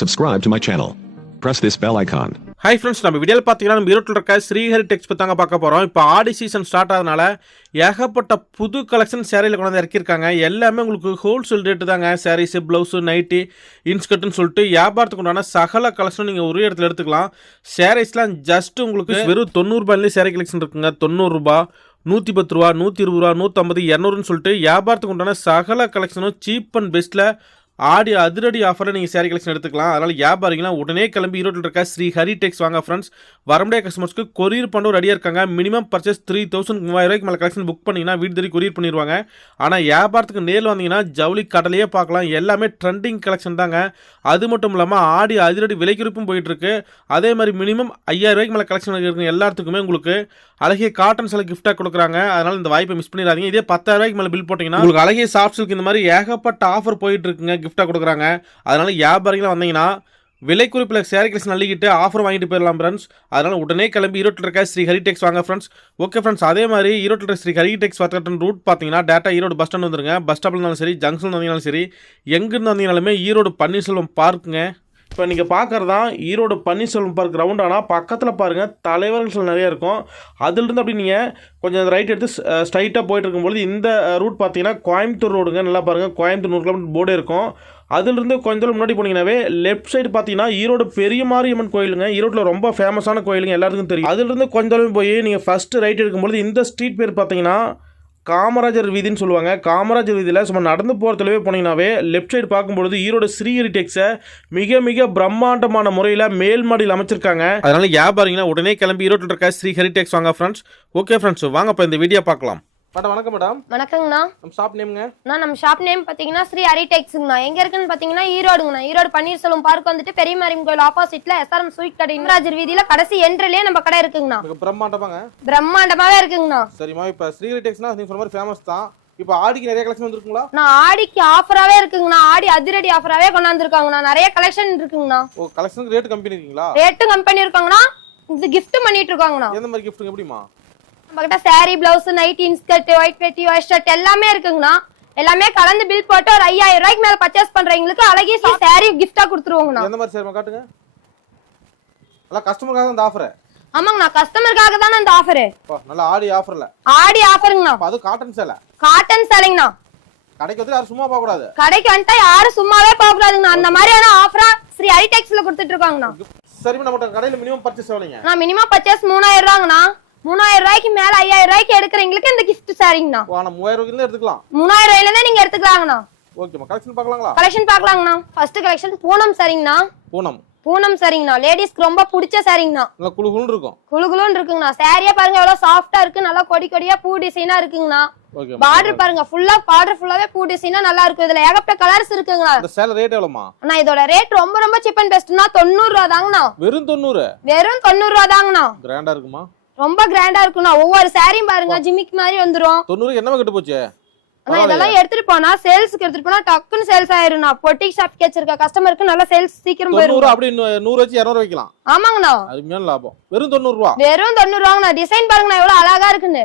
Subscribe to my channel. Press this bell icon. Hi friends நம்ம வீடியோவில் பார்த்தீங்கன்னா நம்ம ஈரோட்டில் இருக்க ஸ்ரீஹரி டெக்ஸ் பற்றி தாங்க பார்க்க போகிறோம் இப்போ ஆடி சீசன் ஸ்டார்ட் ஆகிறதுனால ஏகப்பட்ட புது கலெக்ஷன் சேரீயில் கொண்டு வந்து இறக்கியிருக்காங்க. எல்லாமே உங்களுக்கு ஹோல்சேல் ரேட்டு தாங்க. சாரீஸு ப்ளவுஸு நைட்டி இன்ஸ்கர்ட்னு சொல்லிட்டு வியாபாரத்துக்கு உண்டான சகல கலெக்ஷனும் நீங்கள் ஒரே இடத்துல எடுத்துக்கலாம். சாரீஸ்லாம் ஜஸ்ட் உங்களுக்கு வெறும் தொண்ணூறுபாயிலே சாரீ கலெக்ஷன் இருக்குங்க. தொண்ணூறுரூபா நூற்றி பத்து ரூபா நூற்றி இருபது ரூபா நூற்றம்பது இரநூறுன்னு சொல்லிட்டு வியாபாரத்துக்கு உண்டான சகல கலெக்ஷனும் சீப் அண்ட் பெஸ்ட்டில் ஆடி அதிரடி ஆஃபரில் நீங்கள் சேரீ கலெக்ஷன் எடுத்துக்கலாம். அதனால் வியாபாரிகளாம் உடனே கிளம்பி ஈரோட்டில் இருக்க ஸ்ரீ ஹரி டெக்ஸ் வாங்க ஃப்ரெண்ட்ஸ் வரமுடிய கஸ்டமர்ஸ்க்கு கொரியர் பண்ணுற ரெடியாக இருக்காங்க. மினிமம் பர்ச்சேஸ் த்ரீ தௌசண்ட் மூவாயிரம் ரூபாய்க்கு மேலே கலெக்ஷன் புக் பண்ணிங்கன்னா வீடு தேடி கொரியர் பண்ணிடுவாங்க ஆனால் வியாபாரத்துக்கு நேரில் வந்தீங்கன்னா ஜவுளி கடலையே பார்க்கலாம். எல்லாமே ட்ரெண்டிங் கலெக்ஷன் தாங்க. அது மட்டும் இல்லாமல் ஆடி அதிரடி விலை குறிப்பும் போயிட்டுருக்கு. அதே மாதிரி மினிமம் ஐயாயிரம் ரூபாய்க்கு மேலே கலெக்ஷன் இருக்குது எல்லாத்துக்குமே உங்களுக்கு அழகிய காட்டன் சில கிஃப்டாக கொடுக்குறாங்க. அதனால் இந்த வாய்ப்பை மிஸ் பண்ணிடாதீங்க. இதே பத்தாயிரம் ரூபாய்க்கு மேலே பில் போட்டிங்கன்னா உங்களுக்கு அழகிய சாஃப்ட் சில்க் இந்த மாதிரி ஏகப்பட்ட ஆஃபர் போயிட்டு இருக்குங்க கிஃப்டாக கொடுக்குறாங்க. அதனால் வியாபாரிகளாக வந்தீங்கன்னா விலை குறிப்பில் சேரீ கலெக்ஷன் அள்ளிக்கிட்டு ஆஃபர் வாங்கிட்டு போயிடலாம் ஃப்ரெண்ட்ஸ் அதனால் உடனே கிளம்பி ஈரோட்டில் இருக்க ஸ்ரீ ஹரிடெக்ஸ் வாங்க ஃப்ரெண்ட்ஸ் ஓகே ஃப்ரெண்ட்ஸ் அதே மாதிரி ஈரோட்டில் இருக்க ஸ்ரீ ஹரிடெக்ஸ் வரக்கட்டன் ரூட் பார்த்தீங்கன்னா டேட்டா ஈரோடு பஸ் ஸ்டாண்ட் வந்துருங்க. பஸ் ஸ்டாப்பில் இருந்தாலும் சரி ஜங்ஷன் வந்தீங்கனாலும் சரி எங்கேருந்து வந்தீங்கனாலுமே ஈரோடு பன்னீர்செல்வம் பார்க்குங்க இப்போ நீங்கள் பார்க்குறது தான் ஈரோடு பன்னீர்செல்வம் பார்க் கிரவுண்ட் ஆனால் பக்கத்தில் பாருங்கள் தலைவர்கள் நிறையா இருக்கும். அதிலிருந்து அப்படி நீங்கள் கொஞ்சம் ரைட் எடுத்து ஸ்ட்ரைட்டாக போயிட்டு இருக்கும்பொழுது இந்த ரூட் பார்த்தீங்கன்னா கோயம்புத்தூர் ரோடுங்க நல்லா பாருங்கள் கோயம்புத்தூர் நூறு கிலோமீட்டர் போர்டே இருக்கும். அதிலிருந்து கொஞ்சம் தூரம் முன்னாடி போனீங்கன்னாவே லெஃப்ட் சைடு பார்த்தீங்கன்னா ஈரோடு பெரிய மாரியம்மன் கோயிலுங்க. ஈரோட்டில் ரொம்ப ஃபேமஸான கோயிலுங்க எல்லாத்துக்கும் தெரியும். அதிலிருந்து கொஞ்ச போய் நீங்கள் ஃபஸ்ட்டு ரைட் எடுக்கும்பொழுது இந்த ஸ்ட்ரீட் பேர் பார்த்தீங்கன்னா காமராஜர் வீதின்னு சொல்லுவாங்க. காமராஜர் வீதியில் சும்மா நடந்து போகிறதுலவே போனீங்கன்னாவே லெஃப்ட் சைடு பார்க்கும்பொழுது ஈரோடு ஸ்ரீ ஹெரிடெக்ஸை மிக மிக பிரம்மாண்டமான முறையில் மேல் மாடியில் அமைச்சிருக்காங்க. அதனால் வியாபாரிங்கன்னா உடனே கிளம்பி ஈரோட்டில் இருக்க ஸ்ரீ ஹெரிடெக்ஸ் வாங்க ஃப்ரெண்ட்ஸ் ஓகே ஃப்ரெண்ட்ஸ் வாங்க இப்போ இந்த வீடியோ பார்க்கலாம். மேடம் வணக்கம் மேடம். வணக்கங்கண்ணா. நம்ம ஷாப் நேமுங்க நான் நம்ம ஷாப் நேம் பாத்தீங்கன்னா ஸ்ரீ ஹரிடெக்ஸுங்கண்ணா எங்க இருக்குன்னு பாத்தீங்கன்னா ஈரோடுங்கண்ணா. ஈரோடு பன்னீர்செல்வம் பார்க் வந்துட்டு பெரிய மாரியம் கோயில் ஆப்போசிட்ல எஸ்ஆர்எம் ஸ்வீட் கடை இமராஜர் வீதியில கடைசி என்ட்ரிலே நம்ம கடை இருக்குங்கண்ணா. மிக பிரம்மாண்டமாங்க. பிரம்மாண்டமாவே இருக்குங்கண்ணா. சரிம்மா இப்போ ஸ்ரீ ஹெரிடெக்ஸ்னா நீங்கள் சொன்ன மாதிரி ஃபேமஸ் தான். இப்போ ஆடிக்கு நிறைய கலெக்ஷன் வந்துருக்குங்களா? நான் ஆடிக்கு ஆஃபராவே இருக்குங்கண்ணா. ஆடி அதிரடி ஆஃபராவே கொண்டாந்துருக்காங்கண்ணா. நிறைய கலெக்ஷன் இருக்குங்கண்ணா. ஓ கலெக்ஷனுக்கு ரேட் கம்மி பண்ணிருக்கீங்களா? ரேட்டும் கம்பெனி இருக்காங்கண்ணா இது gift பண்ணிட்டு இருக்காங்கண்ணா. எந்த மாதிரி கிஃப்ட்டுங்க எப்படிமா நம்ம கிட்ட saree blouse night inskirt white வெட்டி ஒயிட் ஷர்ட் எல்லாமே இருக்குங்கண்ணா. எல்லாமே கலந்து பில் போட்டு ஒரு ஐயாயிரம் ரூபாய்க்கு மேல பர்ச்சேஸ் பண்றவங்களுக்கு அழகிய saree gift-ஆ கொடுத்துருவோங்கண்ணா. எந்த மாதிரி சரிம்மா காட்டுங்க. நல்லா கஸ்டமருக்காக இந்த ஆஃபர் ஆமாங்கண்ணா கஸ்டமருக்காக தானே இந்த ஆஃபரு நல்லா ஆடி ஆஃபர்ல ஆடி ஆஃபருங்கண்ணா அது காட்டன் சேலை காட்டன் சேலைங்கண்ணா கடைக்கு வந்து யாரும் சும்மா பார்க்க கூடாது கடைக்கு வந்துட்டா யாரும் சும்மாவே போக கூடாதுங்கண்ணா அந்த மாதிரியான ஆஃபரா ஸ்ரீ ஹரிடெக்ஸ்ல கொடுத்துட்டு இருக்காங்கண்ணா. சரிம்மா நம்ம கடையில் மினிமம் பர்ச்சேஸ் எவ்வளோங்க? நான் மினிமம் பர்ச்சேஸ் மூணாயிரம் ரூபாங்கண்ணா. மூணாயிரம் ரூபாய்க்கு மேல ஐயாயிரம் ரூபாய்க்கு எடுக்கிறவங்களுக்கு இந்த gift சாரிங்கண்ணா மூவாயிரம் ரூபாய்க்கு எடுத்துக்கலாம். மூணாயிரம் ரூபாயில நீங்க எடுத்துக்கலாங்கண்ணா. ஓகேம்மா கலெக்ஷன் பார்க்கலாங்களா? கலெக்ஷன் பார்க்கலாங்கண்ணா. ஃபர்ஸ்ட் கலெக்ஷன் பூனம் சரிங்கண்ணா பூனம். பூனம் சரிங்கண்ணா லேடிஸ்க்கு ரொம்ப பிடிச்ச சாரிங்கண்ணா நல்லா குழு குழுன்னு இருக்கும். குளு குளுன்னு இருக்குங்கண்ணா. சாரியா பாருங்க எவ்வளவு சாஃப்டா இருக்கு நல்லா கொடி கொடியா பூ டிசைனா இருக்குங்கண்ணா. பார்டர் பாருங்க ஃபுல்லா பார்டர் ஃபுல்லாவே பூ டிசைனா நல்லா இருக்கும். இதுல ஏகப்பட்ட கலர்ஸ் இருக்குங்கண்ணா. இந்த சேலை ரேட் எவ்வளோமா அண்ணா இதோட ரேட் ரொம்ப ரொம்ப சீப் அண்ட் பெஸ்ட்னா தொண்ணூறு ரூபா தாங்கண்ணா வெறும் தொண்ணூறு? வெறும் தொண்ணூறு ரூபா தாங்கண்ணா கிராண்டா இருக்குமா? ரொம்ப கிராண்டா இருக்குண்ணா ஒவ்வொரு சாரியும் பாருங்க ஜிமிக் மாதிரி வந்துரும். தொண்ணூறுக்கு என்னமா கெட்டு போச்சு? ஆனா இதெல்லாம் எடுத்துட்டு போனா சேல்ஸ்க்கு எடுத்துட்டு போனா டக்குன்னு சேல்ஸ் ஆயிரும்ண்ணா. பொட்டிக் ஷாப் வச்சிருக்க கஸ்டமருக்கு நல்லா சேல்ஸ் சீக்கிரம் போயிரும். அப்படி நூறு வச்சு இரநூறு வைக்கலாம். ஆமாங்கண்ணா. அருமையான லாபம். வெறும் தொண்ணூறு ரூபா வெறும் தொண்ணூறு ரூபாங்கண்ணா டிசைன் பாருங்கண்ணா எவ்வளவு அழகா இருக்குன்னு.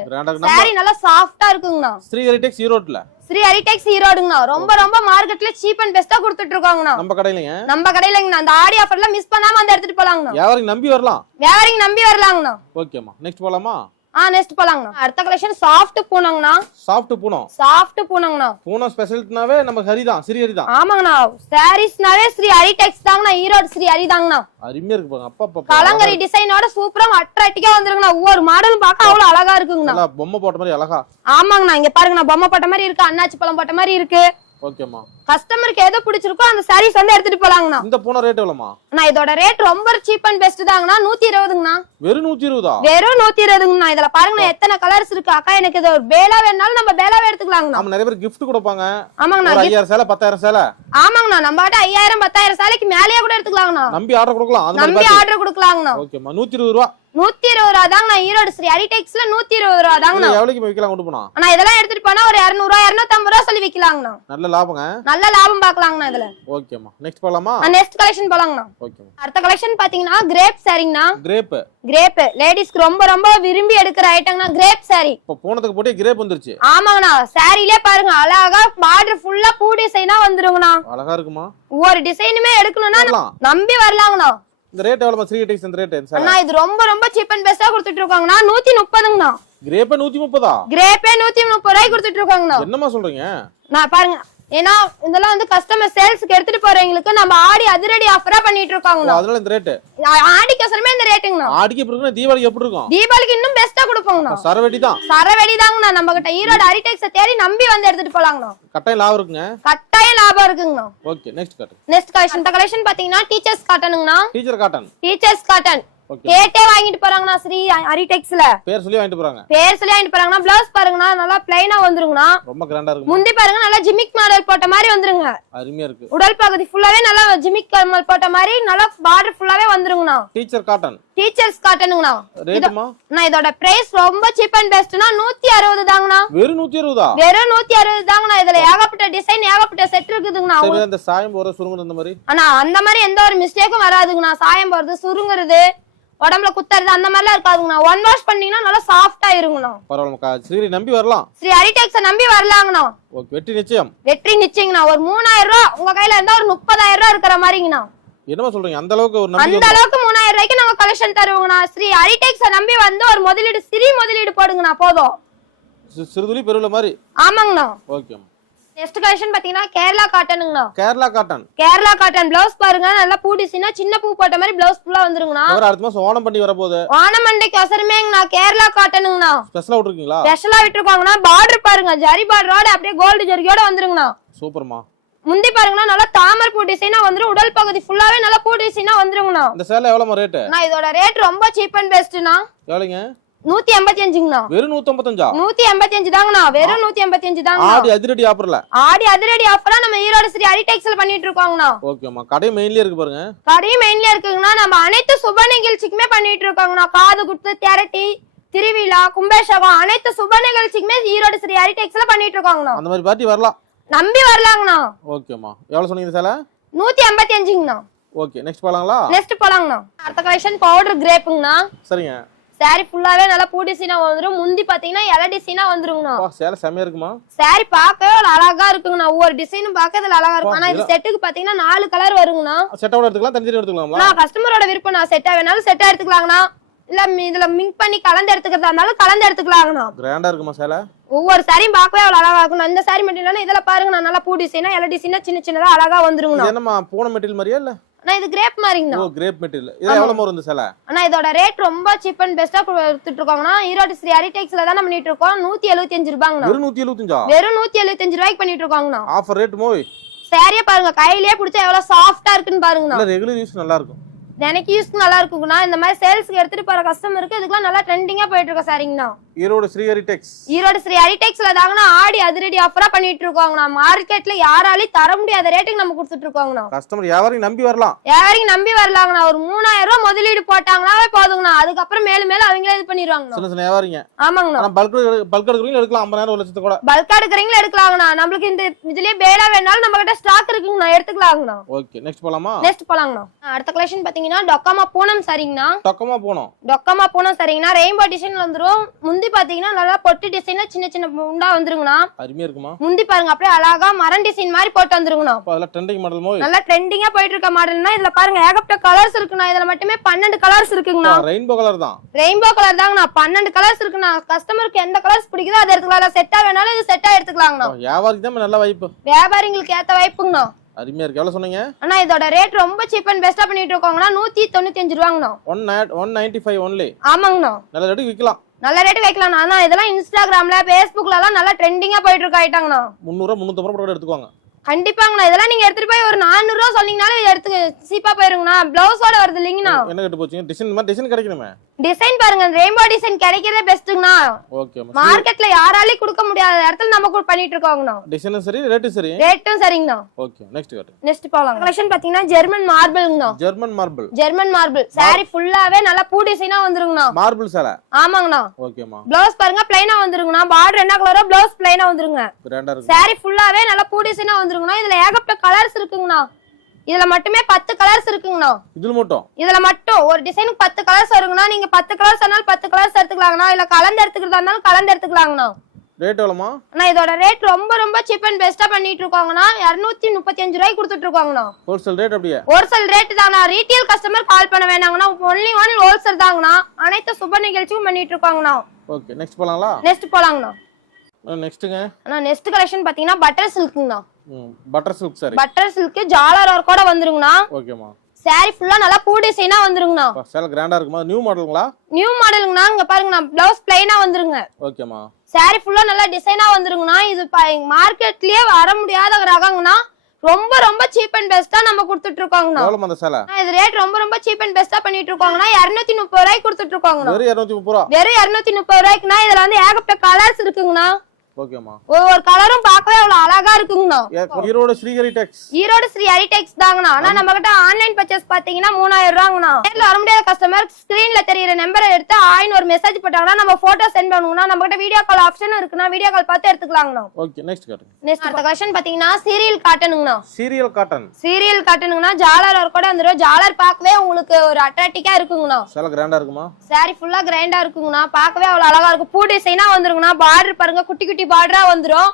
சாரி நல்லா சாஃப்டா இருக்குங்கண்ணா. ஸ்ரீ ஹெரிடெக்ஸ் ஈரோட்டில் ஸ்ரீ ஹரிடெக்ஸ் ஈரோடுங்கண்ணா ரொம்ப ரொம்ப மார்க்கெட்ல சீப் அண்ட் பெஸ்டா கொடுத்துட்டு இருக்காங்கண்ணா நம்ம கடையிலங்க. நம்ம கடையிலங்கண்ணா அந்த ஆடி ஆஃபர்ல மிஸ் பண்ணாம வந்து எடுத்துட்டு போலாங்கண்ணா. வியாபாரிக்கு நம்பி வரலாம். வியாபாரிங்க நம்பி வரலாங்கண்ணா. ஓகேம்மா நெக்ஸ்ட் போலாமா? ஆ நெக்ஸ்ட் போலாங்கண்ணா. அடுத்த கலெக்ஷன் சாஃப்ட் பூனங்கண்ணா. சாஃப்ட் பூனம். சாஃப்ட் பூனங்கண்ணா. பூனம் ஸ்பெஷல்னாவே நம்ம ஹரி தான் ஸ்ரீ ஹரி தான் ஆமாங்கண்ணா. சாரீஸ்னாவே ஸ்ரீ ஹரிடெக்ஸ் தாங்கண்ணா. ஈரோடு ஸ்ரீ ஹரி தாங்கண்ணா அருமையா இருக்கு பாருங்க. அப்பா அப்பா கலங்கரி டிசைனோட சூப்பரா அட்ராக்டிவா வந்துருங்கண்ணா. ஒவ்வொரு மாடலும் பார்க்க அவ்வளவு அழகா இருக்குங்கண்ணா. நல்லா பொம்மை போட்ட மாதிரி அழகா. ஆமாங்கண்ணா. இங்க பாருங்கண்ணா பொம்மை போட்ட மாதிரி இருக்கு. அண்ணாச்சி பழம் போட்ட மாதிரி இருக்கு. ஓகேம்மா. கஸ்டமருக்கு எது பிடிச்சிருக்கோ அந்த சாரீஸ் வந்து எடுத்துட்டு போலாங்கண்ணா. இந்த பூனை ரேட் எவ்வளோமா அண்ணா இதோட ரேட் ரொம்ப சீப் அண்ட் பெஸ்ட் தாங்கண்ணா. நூத்தி இருபதுங்கண்ணா. வெறும் நூத்தி இருபதா? வெறும் நூத்தி இருபதுங்கண்ணா. இதுல பாருங்கண்ணா எத்தனை கலர்ஸ் இருக்கு. அக்கா எனக்கு இது ஒரு பேலா வேணாலும் நம்ம பேலாவே எடுத்துக்கலாங்கண்ணா. ஆமா நிறைய பேர் gift கொடுப்பாங்க. ஆமாங்கண்ணா ஐயாயிரம் சேலை பத்தாயிரம் சேலை. ஆமாங்கண்ணா நம்ம பாட்டு ஐயாயிரம் பத்தாயிரம் சாலைக்கு மேலேயே கூட எடுத்துக்கலாங்கண்ணா. நம்பி ஆர்டர் கொடுக்கலாம். நம்பி ஆர்டர் கொடுக்கலாங்கண்ணா. ஓகேம்மா நூத்தி இருபது ரூபா. நூத்தி இருபது ரூபா தாங்கண்ணா ஈரோடு ஸ்ரீ ஹரிடெக்ஸ்ல நூத்தி இருபது ரூபா இது எவ்வளவுக்கு விற்கலாம் கொண்டு போனா? ஆனா இதெல்லாம் எடுத்துட்டு போனா ஒரு இருநூறு ரூபா இருநூத்தம்பது ரூபா சொல்லி விக்கலாங்கண்ணா நல்ல லாபங்க. நல்ல லாபம் பாக்கலாங்கண்ணா இதுல. ஓகேம்மா நெக்ஸ்ட் போலாமா? நெக்ஸ்ட் கலெக்ஷன் போலாங்கண்ணா ஓகேம்மா அடுத்த கலெக்ஷன் பாத்தீங்கன்னா கிரேப் சாரிங்கண்ணா கிரேப் கிரேப் லேடிஸ்க்கு ரொம்ப ரொம்ப விரும்பி எடுக்கிற ஐட்டம்னா கிரேப் சாரி இப்போ போனதுக்கு போட்டே கிரேப் வந்துருச்சு. ஆமாங்கண்ணா சாரிலே பாருங்க அழகா பார்டர் ஃபுல்லா பூ டிசைனா வந்துருங்கண்ணா அழகா இருக்குமா? ஒவ்வொரு டிசைனுமே எடுக்கணும்னா. நம்பி வரலாங்கண்ணா இந்த ரேட் எவ்வளவு த்ரீ டெக்ஸ் இந்த ரேட் அண்ணா இது ரொம்ப ரொம்ப சீப் அண்ட் பெஸ்டா கொடுத்துட்டு இருக்காங்கண்ணா நூத்தி முப்பதுங்கண்ணா. கிரேப்பே நூத்தி முப்பதா? கிரேப்பே நூத்தி முப்பது ரூபாய்க்கு கொடுத்துட்டு இருக்காங்கண்ணா என்னம்மா சொல்றீங்க? நான் பாருங்க. ஏன்னா இதெல்லாம் வந்து கஸ்டமர் சேல்ஸ்க்கு எடுத்துட்டு போறவங்களுக்கு நம்ம ஆடி அதிரடி ஆஃபரா பண்ணிட்டு ஓ, இருக்காங்கண்ணா அதனால இந்த ரேட்டு ஆடிக்கு அவசரமே இந்த ரேட்டுங்கண்ணா ஆடிக்கு எப்படி இருக்குன்னா தீபாவளிக்கு எப்படி இருக்கும்? தீபாவளிக்கு இன்னும் பெஸ்டா கொடுப்போங்கண்ணா. சரவெடி தான். சரவெடி தாங்கண்ணா நம்ம கிட்ட ஈரோடு அரிடெக்ஸ தேடி நம்பி வந்து எடுத்துட்டு போலாங்கண்ணா. கட்டாயம் லாபம் இருக்குங்க. கட்டாயம் லாபம் இருக்குங்கண்ணா. ஓகே நெக்ஸ்ட் காட்டு நெக்ஸ்ட் கலெக்ஷன் கலெக்ஷன் பாத்தீங்கன்னா டீச்சர்ஸ் காட்டனுங்கண்ணா டீச்சர் காட்டன் டீச்சர்ஸ் காட்டன் கேட்டே வாங்கிட்டு போறாங்கண்ணா ஸ்ரீ அரிடெக்ஸ்ல. பேர் சொல்லி வாங்கிட்டு போறாங்க. பேர் சொல்லி வாங்கிட்டு போறாங்கண்ணா. பிளவுஸ் பாருங்கண்ணா நல்லா பிளைனா வந்துருங்கண்ணா. ரொம்ப கிராண்டா இருக்கு முந்தி பாருங்க நல்லா ஜிமிக் மாடல் போட்ட மாதிரி வந்துருங்க. அருமையா இருக்கு. உடல் பகுதி ஃபுல்லாவே நல்லா ஜிமிக் கமல் போட்ட மாதிரி நல்லா பார்டர் ஃபுல்லாவே வந்துருங்கண்ணா. டீச்சர் காட்டன் டீச்சர்ஸ் காட்டனுங்கண்ணா ரேட்டுமா? நான் இதோட பிரைஸ் ரொம்ப சீப் அண்ட் பெஸ்ட்னா நூத்தி அறுபது தாங்கண்ணா. வெறும் நூத்தி இருபதா வெறும் நூத்தி அறுபது தாங்கண்ணா. இதுல ஏகப்பட்ட டிசைன் ஏகப்பட்ட செட் இருக்குதுங்கண்ணா. சரி அந்த சாயம் போற சுருங்குற இந்த மாதிரி? ஆனா அந்த மாதிரி எந்த ஒரு மிஸ்டேக்கும் வராதுங்கண்ணா. சாயம் போறது சுருங்குறது உடம்புல குத்துறது அந்த மாதிரிலாம் இருக்காதுங்கண்ணா. ஒன் வாஷ் பண்ணீங்கன்னா நல்லா சாஃப்டா இருங்கண்ணா. பரவாயில்லக்கா சரி நம்பி வரலாம். ஸ்ரீ ஹரிடெக்ஸ நம்பி வரலாங்கண்ணா. ஓகே வெற்றி நிச்சயம். வெற்றி நிச்சயங்கண்ணா. ஒரு மூணாயிரம் ரூபா உங்க கையில இருந்தா ஒரு முப்பதாயிரம் ரூபா இருக்கிற மாதிரிங்கண்ணா. என்னமா சொல்றீங்க? அந்த அளவுக்கு ஒரு அந்த அளவுக்கு மூணாயிரம் ரூபாய்க்கு நாங்க கலெக்ஷன் தருவோங்கண்ணா. ஸ்ரீ ஹரிடெக்ஸ நம்பி வந்து ஒரு முதலீடு சிறி முதலீடு போடுங்கண்ணா போதும். சிறுதுளி பெருவில மாதிரி? ஆமாங்கண்ணா. ஓகே நெக்ஸ்ட் கலெக்ஷன் பாத்தீங்கன்னா Kerala காட்டனுங்கண்ணா Kerala cotton Kerala cotton blouse பாருங்க நல்லா பூ டிசைனா சின்ன பூ போட்ட மாதிரி பிளவுஸ் ஃபுல்லா வந்துருங்கண்ணா. அவர் அடுத்த மாசம் ஓணம் பண்ணி வரப்போகுது? வானமண்டைக்கு அவசரமேங்கண்ணா கேரளா காட்டனுங்கண்ணா ஸ்பெஷலா விட்டுருக்கீங்களா? ஸ்பெஷலா விட்டுருக்காங்கண்ணா. பார்டர் பாருங்க ஜரி பார்டரோட அப்படியே கோல்டு ஜரியோட வந்துருங்கண்ணா. சூப்பர்மா. முந்தி பாருங்கண்ணா நல்லா தாமரை பூ டிசைனா வந்துரும். உடல் பகுதி ஃபுல்லாவே நல்லா பூ டிசைனா வந்துருங்கண்ணா. இந்த சேலை எவ்வளோமா ரேட்டு நான் இதோட ரேட் ரொம்ப சீப் அண்ட் பெஸ்ட்னா எவ்வளோங்க? நூத்தி எண்பத்தி அஞ்சுங்கண்ணா. வெறும் நூத்தம்பத்தஞ்சா? நூத்தி எண்பத்தி அஞ்சு தாங்கண்ணா. வெறும் நூத்தி எண்பத்தி அஞ்சு தாங்கண்ணா. ஆடி அதிரடி ஆஃபர்ல ஆடி அதிரடி ஆஃபரா நம்ம ஈரோடு ஸ்ரீ ஹரிடெக்ஸ்ல பண்ணிட்டு இருக்கோங்கண்ணா. ஓகேம்மா. கடை மெயின்லயே இருக்கு பாருங்க. கடையும் மெயின்ல இருக்குங்கண்ணா. நம்ம அனைத்து சுப நிகழ்ச்சிக்குமே பண்ணிட்டு இருக்கோங்கண்ணா. காது குத்து திரட்டி திருவிழா கும்பேஷகம் அனைத்து சுப நிகழ்ச்சிக்குமே ஈரோடு ஸ்ரீ ஹரிடெக்ஸ்ல பண்ணிட்டு இருக்கோங்கண்ணா. அந்த மாதிரி பார்ட்டி வரலாம். நம்பி வரலாங்கண்ணா. ஓகேம்மா. எவ்வளோ சொன்னீங்க இந்த சேலை? நூத்தி எண்பத்தி அஞ்சுங்கண்ணா. ஓகே. நெக்ஸ்ட் போலாங்களா? நெக்ஸ்ட் போலாங்கண்ணா. அடுத்த கலெக்ஷன் பவுடர் கிரேப்புங்கண்ணா சரிங்க. சாரி ஃபுல்லாவே நல்லா பூ டிசைனா வந்துரும். முந்தி பாத்தீங்கன்னா இலை டிசைனா வந்துருங்கண்ணா. சேலை செம்மையா இருக்குமா? சாரி பார்க்கவே ஒரு அழகா இருக்குங்கண்ணா. ஒவ்வொரு டிசைனும் பார்க்க இதுல அழகா இருக்கும். ஆனா இது செட்டுக்கு பாத்தீங்கன்னா நாலு கலர் வருங்கண்ணா. செட்டோட எடுத்துக்கலாம் தனி தனி எடுத்துக்கலாங்களா நான் கஸ்டமரோட விருப்பம் நான் செட்டா வேணாலும் செட்டா எடுத்துக்கலாங்கண்ணா. இல்ல இதுல மிங்க் பண்ணி கலந்து எடுத்துக்கிறதா இருந்தாலும் கலந்து எடுத்துக்கலாங்கண்ணா. கிராண்டா இருக்குமா சேலை? ஒவ்வொரு சாரியும் பார்க்கவே அவ்வளவு அழகா இருக்கும் இந்த சாரி மட்டும் இல்லைன்னா இதுல பாருங்க நான் நல்லா பூ டிசைனா இலை டிசைனா சின்ன சின்னதா அழகா வந்துருங்கண்ணா. இது என்னம்மா பூனை மெட்டீரியல் மாதிரியா இல்ல? ஆனா இது கிரேப் மாதிரிங்கண்ணா. ஓ கிரேப் மெட்டீரியல் இது எவ்வளவு வரும் இந்த சேலை? ஆனா இதோட ரேட் ரொம்ப சீப் அண்ட் பெஸ்டா கொடுத்துட்டு இருக்காங்கன்னா ஈரோடு ஸ்ரீ ஹரிடெக்ஸ்ல தான் பண்ணிட்டு இருக்கோம். நூத்தி எழுபத்தி அஞ்சு ரூபாங்கண்ணா. வெறும் நூத்தி எழுபத்தஞ்சா வெறும் நூத்தி எழுபத்தஞ்சு ரூபாய்க்கு பண்ணிட்டு இருக்காங்கண்ணா. Offer rate மோய். சாரியே பாருங்க கையிலேயே பிடிச்சா எவ்வளவு சாஃப்டா இருக்குன்னு பாருங்கண்ணா. ரெகுலர் யூஸ் நல்லா இருக்கும். எனக்கு யூஸ்க்கு நல்லா இருக்குங்கண்ணா இந்த மாதிரி சேல்ஸ்க்கு எடுத்துட்டு போற கஸ்டமருக்கு இதுக்கெல்லாம் நல்லா ட்ரெண்டிங்கா போயிட்டு இருக்கோம் சாரிங்கண்ணா ஈரோடு ஸ்ரீஹரி டெக்ஸ் ஈரோடு ஸ்ரீ ஹரிடெக்ஸ்ல தாங்கண்ணா ஆடி அதிரடி ஆஃபரா பண்ணிட்டு இருக்கோங்கண்ணா மார்க்கெட்ல யாராலையும் தர முடியாத ரேட்டுக்கு நம்ம கொடுத்துட்டு இருக்கோங்கண்ணா கஸ்டமர் யாரையும் நம்பி வரலாம். யாரையும் நம்பி வரலாங்கண்ணா ஒரு மூணாயிரம் ரூபாய் முதலீடு போட்டாங்கன்னாவே போதுங்கண்ணா அதுக்கப்புறம் மேலும் மேலும் அவங்களே இது பண்ணிடுவாங்கண்ணா சின்ன சின்ன வியாபாரிங்க. ஆமாங்கண்ணா பல்க் பல்க் எடுக்கிறீங்க எடுக்கலாம். ஐம்பதாயிரம் ஒரு லட்சத்து கூட. பல்கா எடுக்கிறீங்களா எடுக்கலாங்கண்ணா நம்மளுக்கு இந்த இதுலயே பேடா வேணாலும் நம்ம கிட்ட ஸ்டாக் இருக்குங்கண்ணா எடுத்துக்கலாங்கண்ணா ஓகே நெக்ஸ்ட் போலாமா? நெக்ஸ்ட் போலாங்கண்ணா அடுத்த கலெக்ஷன் பாத்தீங்கன்னா டொக்காமா பூனம் சரிங்கண்ணா. டொக்கமா போனோம். டொக்கமா பூனம் சரிங்கண்ணா. ரெயின்போ டிசைன் வந்துரும் முந்தி பாத்தீங்கன்னா நல்லா பொட்டு டிசைனா சின்ன சின்ன உண்டா வந்துருங்கண்ணா. அருமையா இருக்குமா? முந்தி பாருங்க அப்படியே அழகா மரம் டிசைன் மாதிரி போட்டு வந்துருங்கண்ணா. அதெல்லாம் ட்ரெண்டிங் மாடல் மோய். நல்லா ட்ரெண்டிங்கா போயிட்டு இருக்க மாடல்னா இதுல பாருங்க ஏகப்பட்ட கலர்ஸ் இருக்குண்ணா. இதுல மட்டுமே பன்னெண்டு கலர்ஸ் இருக்குங்கண்ணா. ரெயின்போ கலர் தான். ரெயின்போ கலர் தாங்கண்ணா. பன்னெண்டு கலர்ஸ் இருக்குண்ணா. கஸ்டமருக்கு எந்த கலர்ஸ் பிடிக்குதோ அதை எடுத்துக்கலாம் செட்டா வேணாலும் இது செட்டா எடுத்துக்கலாங்கண்ணா. வியாபாரிக்கு தான் நல்ல வாய்ப்பு வியாபாரிங்களுக்கு ஏத்த வாய்ப்புங்கண்ணா அருமையா இருக்கு. எவ்வளவு சொன்னீங்க? ஆனா இதோட ரேட் ரொம்ப சீப் அண்ட் பெஸ்டா பண்ணிட்டு இருக்கோங்கண்ணா. நூத்தி தொண்ணூத்தி அஞ்சு ரூபாங்கண்ணா. One one ninety five only ஆமாங்கண்ணா. நல்ல ரேட்டுக்கு விற்கலாம் நல்ல ரேட் வைக்கலாம் ஆனா இதெல்லாம் இன்ஸ்டாகிராம்ல பேஸ்புக்ல எல்லாம் நல்லா ட்ரெண்டிங்கா போயிட்டு இருக்க ஆயிட்டாங்கண்ணா. முந்நூறுவா முந்நூற்றம்பது ரூபா கூட எடுத்துக்குவாங்க கண்டிப்பாங்கண்ணா. இதெல்லாம் நீங்க எடுத்துட்டு போய் ஒரு 400 ரூபா சொன்னீங்கனாலும் இது எடுத்து சீப்பா போயிருங்கண்ணா. பிளவுஸோட வருது இல்லைங்கண்ணா. என்ன கட்டு போச்சுங்க? டிசைன் மாதிரி டிசைன் கிடைக்கணுமே? டிசைன் பாருங்க. ரெயின்போ டிசைன் கிடைக்கிறதே பெஸ்ட்டுங்கண்ணா ஓகேம்மா மார்க்கெட்ல யாராலையும் கொடுக்க முடியாத இடத்துல நம்ம கூட பண்ணிட்டு இருக்கோங்கண்ணா. டிசைனும் சரி ரேட்டும் சரி. ரேட்டும் சரிங்கண்ணா. ஓகே நெக்ஸ்ட் கட்டு நெக்ஸ்ட் போலாம் கலெக்ஷன் பாத்தீங்கன்னா German மார்பிள்ங்கண்ணா German marble German marble saree ஃபுல்லாவே நல்லா பூ டிசைனா வந்துருங்கண்ணா. மார்பிள் சேலை ஆமாங்கண்ணா. ஓகேம்மா பிளவுஸ் பாருங்க பிளைனா வந்துருங்கண்ணா. பார்டர் என்ன கலரோ பிளவுஸ் பிளைனா வந்துருங்க. Saree ஃபுல்லாவே நல்லா பூ டிசைனா வந்துருங்கண்ணா இதுல ஏகப்பட்ட கலர்ஸ் இருக்குங்கண்ணா. இதுல மட்டுமே பத்து கலர்ஸ் இருக்குங்கண்ணா. இதுல மட்டும்? இதுல மட்டும். ஒரு டிசைனுக்கு பத்து கலர்ஸ் வருங்கண்ணா. நீங்க பத்து கலர்ஸ் ஆனாலும் பத்து கலர்ஸ் எடுத்துக்கலாங்கண்ணா. இல்ல கலந்து எடுத்துக்கிறதா இருந்தாலும் கலந்து எடுத்துக்கலாங்கண்ணா. ரேட் எவ்வளோமா ஆனா இதோட ரேட் ரொம்ப ரொம்ப சீப் அண்ட் பெஸ்டா பண்ணிட்டு இருக்காங்கண்ணா இருநூத்தி முப்பத்தி அஞ்சு ரூபாய்க்கு கொடுத்துட்டு இருக்காங்கண்ணா ஹோல்சேல் ரேட் அப்படியே? ஹோல்சேல் ரேட் தாங்கண்ணா. ரீட்டெயில் கஸ்டமர் கால் பண்ண வேணாங்கண்ணா. ஒன்லி ஒன் ஹோல்சேல் தாங்கண்ணா. அனைத்து சுப நிகழ்ச்சியும் பண்ணிட்டு இருக்காங்கண்ணா ஓகே நெக்ஸ்ட் போலாங்களா? நெக்ஸ்ட் போலாங்கண்ணா. நெக்ஸ்ட்டுங்க அண்ணா நெக்ஸ்ட் கலெக்ஷன் பாத்தீங்கன்னா butter சில்க்குங்கண்ணா butter silk sari butter silk ஜாலர் ஒர்க்கோட வந்துருங்கண்ணா. ஓகேம்மா. Saree ஃபுல்லா நல்லா பூ டிசைனா வந்துருங்கண்ணா. சேலை கிராண்டா இருக்குமா? நியூ மாடலுங்களா நியூ மாடலுங்கண்ணா இங்க பாருங்கண்ணா பிளவுஸ் பிளைனா வந்துருங்க. ஓகேம்மா. Saree ஃபுல்லா நல்லா டிசைனா வந்துருங்கண்ணா. இது மார்க்கெட்லயே வர முடியாத ரகங்கண்ணா ரொம்ப ரொம்ப சீப் அண்ட் பெஸ்டா நம்ம கொடுத்துட்டு இருக்கோங்கண்ணா எவ்வளோமா அந்த சேலை? இது ரேட் ரொம்ப ரொம்ப சீப் அண்ட் பெஸ்டா பண்ணிட்டு இருக்கோங்கண்ணா இருநூத்தி முப்பது ரூபாய்க்கு கொடுத்துட்டு இருக்கோங்கண்ணா வெறும் இரநூத்தி முப்பது ரூபா? வெறும் இருநூத்தி முப்பது ரூபாய்க்குண்ணா இதுல வந்து ஏகப்பட்ட கலர்ஸ் இருக்குங்கண்ணா. ஓகேம்மா. ஒவ்வொரு கலரும் பார்க்கவே அவ்வளவு அழகா இருக்குங்கண்ணா. ஈரோடு ஸ்ரீஹரி டெக்ஸ். ஈரோடு ஸ்ரீ ஹரிடெக்ஸ் தாங்கண்ணா. ஆனா நம்ம கிட்ட ஆன்லைன் பர்ச்சேஸ் பாத்தீங்கன்னா மூணாயிரம் ரூபாங்கண்ணா. நேர்ல வர முடியாத கஸ்டமர் ஸ்கிரீன்ல தெரியுற நம்பரை எடுத்து ஆயின் ஒரு மெசேஜ் போட்டாங்கன்னா நம்ம போட்டோ சென்ட் பண்ணுவோம்னா நம்ம கிட்ட வீடியோ கால் ஆப்ஷனும் இருக்குண்ணா. வீடியோ கால் பார்த்து எடுத்துக்கலாங்கண்ணா. ஓகே நெக்ஸ்ட் காட்டுங்க. நெக்ஸ்ட் அடுத்த கலெக்ஷன் பாத்தீங்கன்னா சீரியல் காட்டனுங்கண்ணா சீரியல் காட்டன் சீரியல் காட்டனுங்கண்ணா ஜாலர் ஒர்க் கூட வந்துடும் ஜாலர் பார்க்கவே உங்களுக்கு ஒரு அட்ராக்டிக்கா இருக்குங்கண்ணா. சேலை கிராண்டா இருக்குமா? Saree ஃபுல்லா கிரைண்டா இருக்குங்கண்ணா. பார்க்கவே அவ்வளவு அழகா இருக்கும். பூ டிசைனா வந்துருங்கண்ணா. பார்டர் பாருங்க. குட்டி குட்டி பார்டரா வந்துரும்.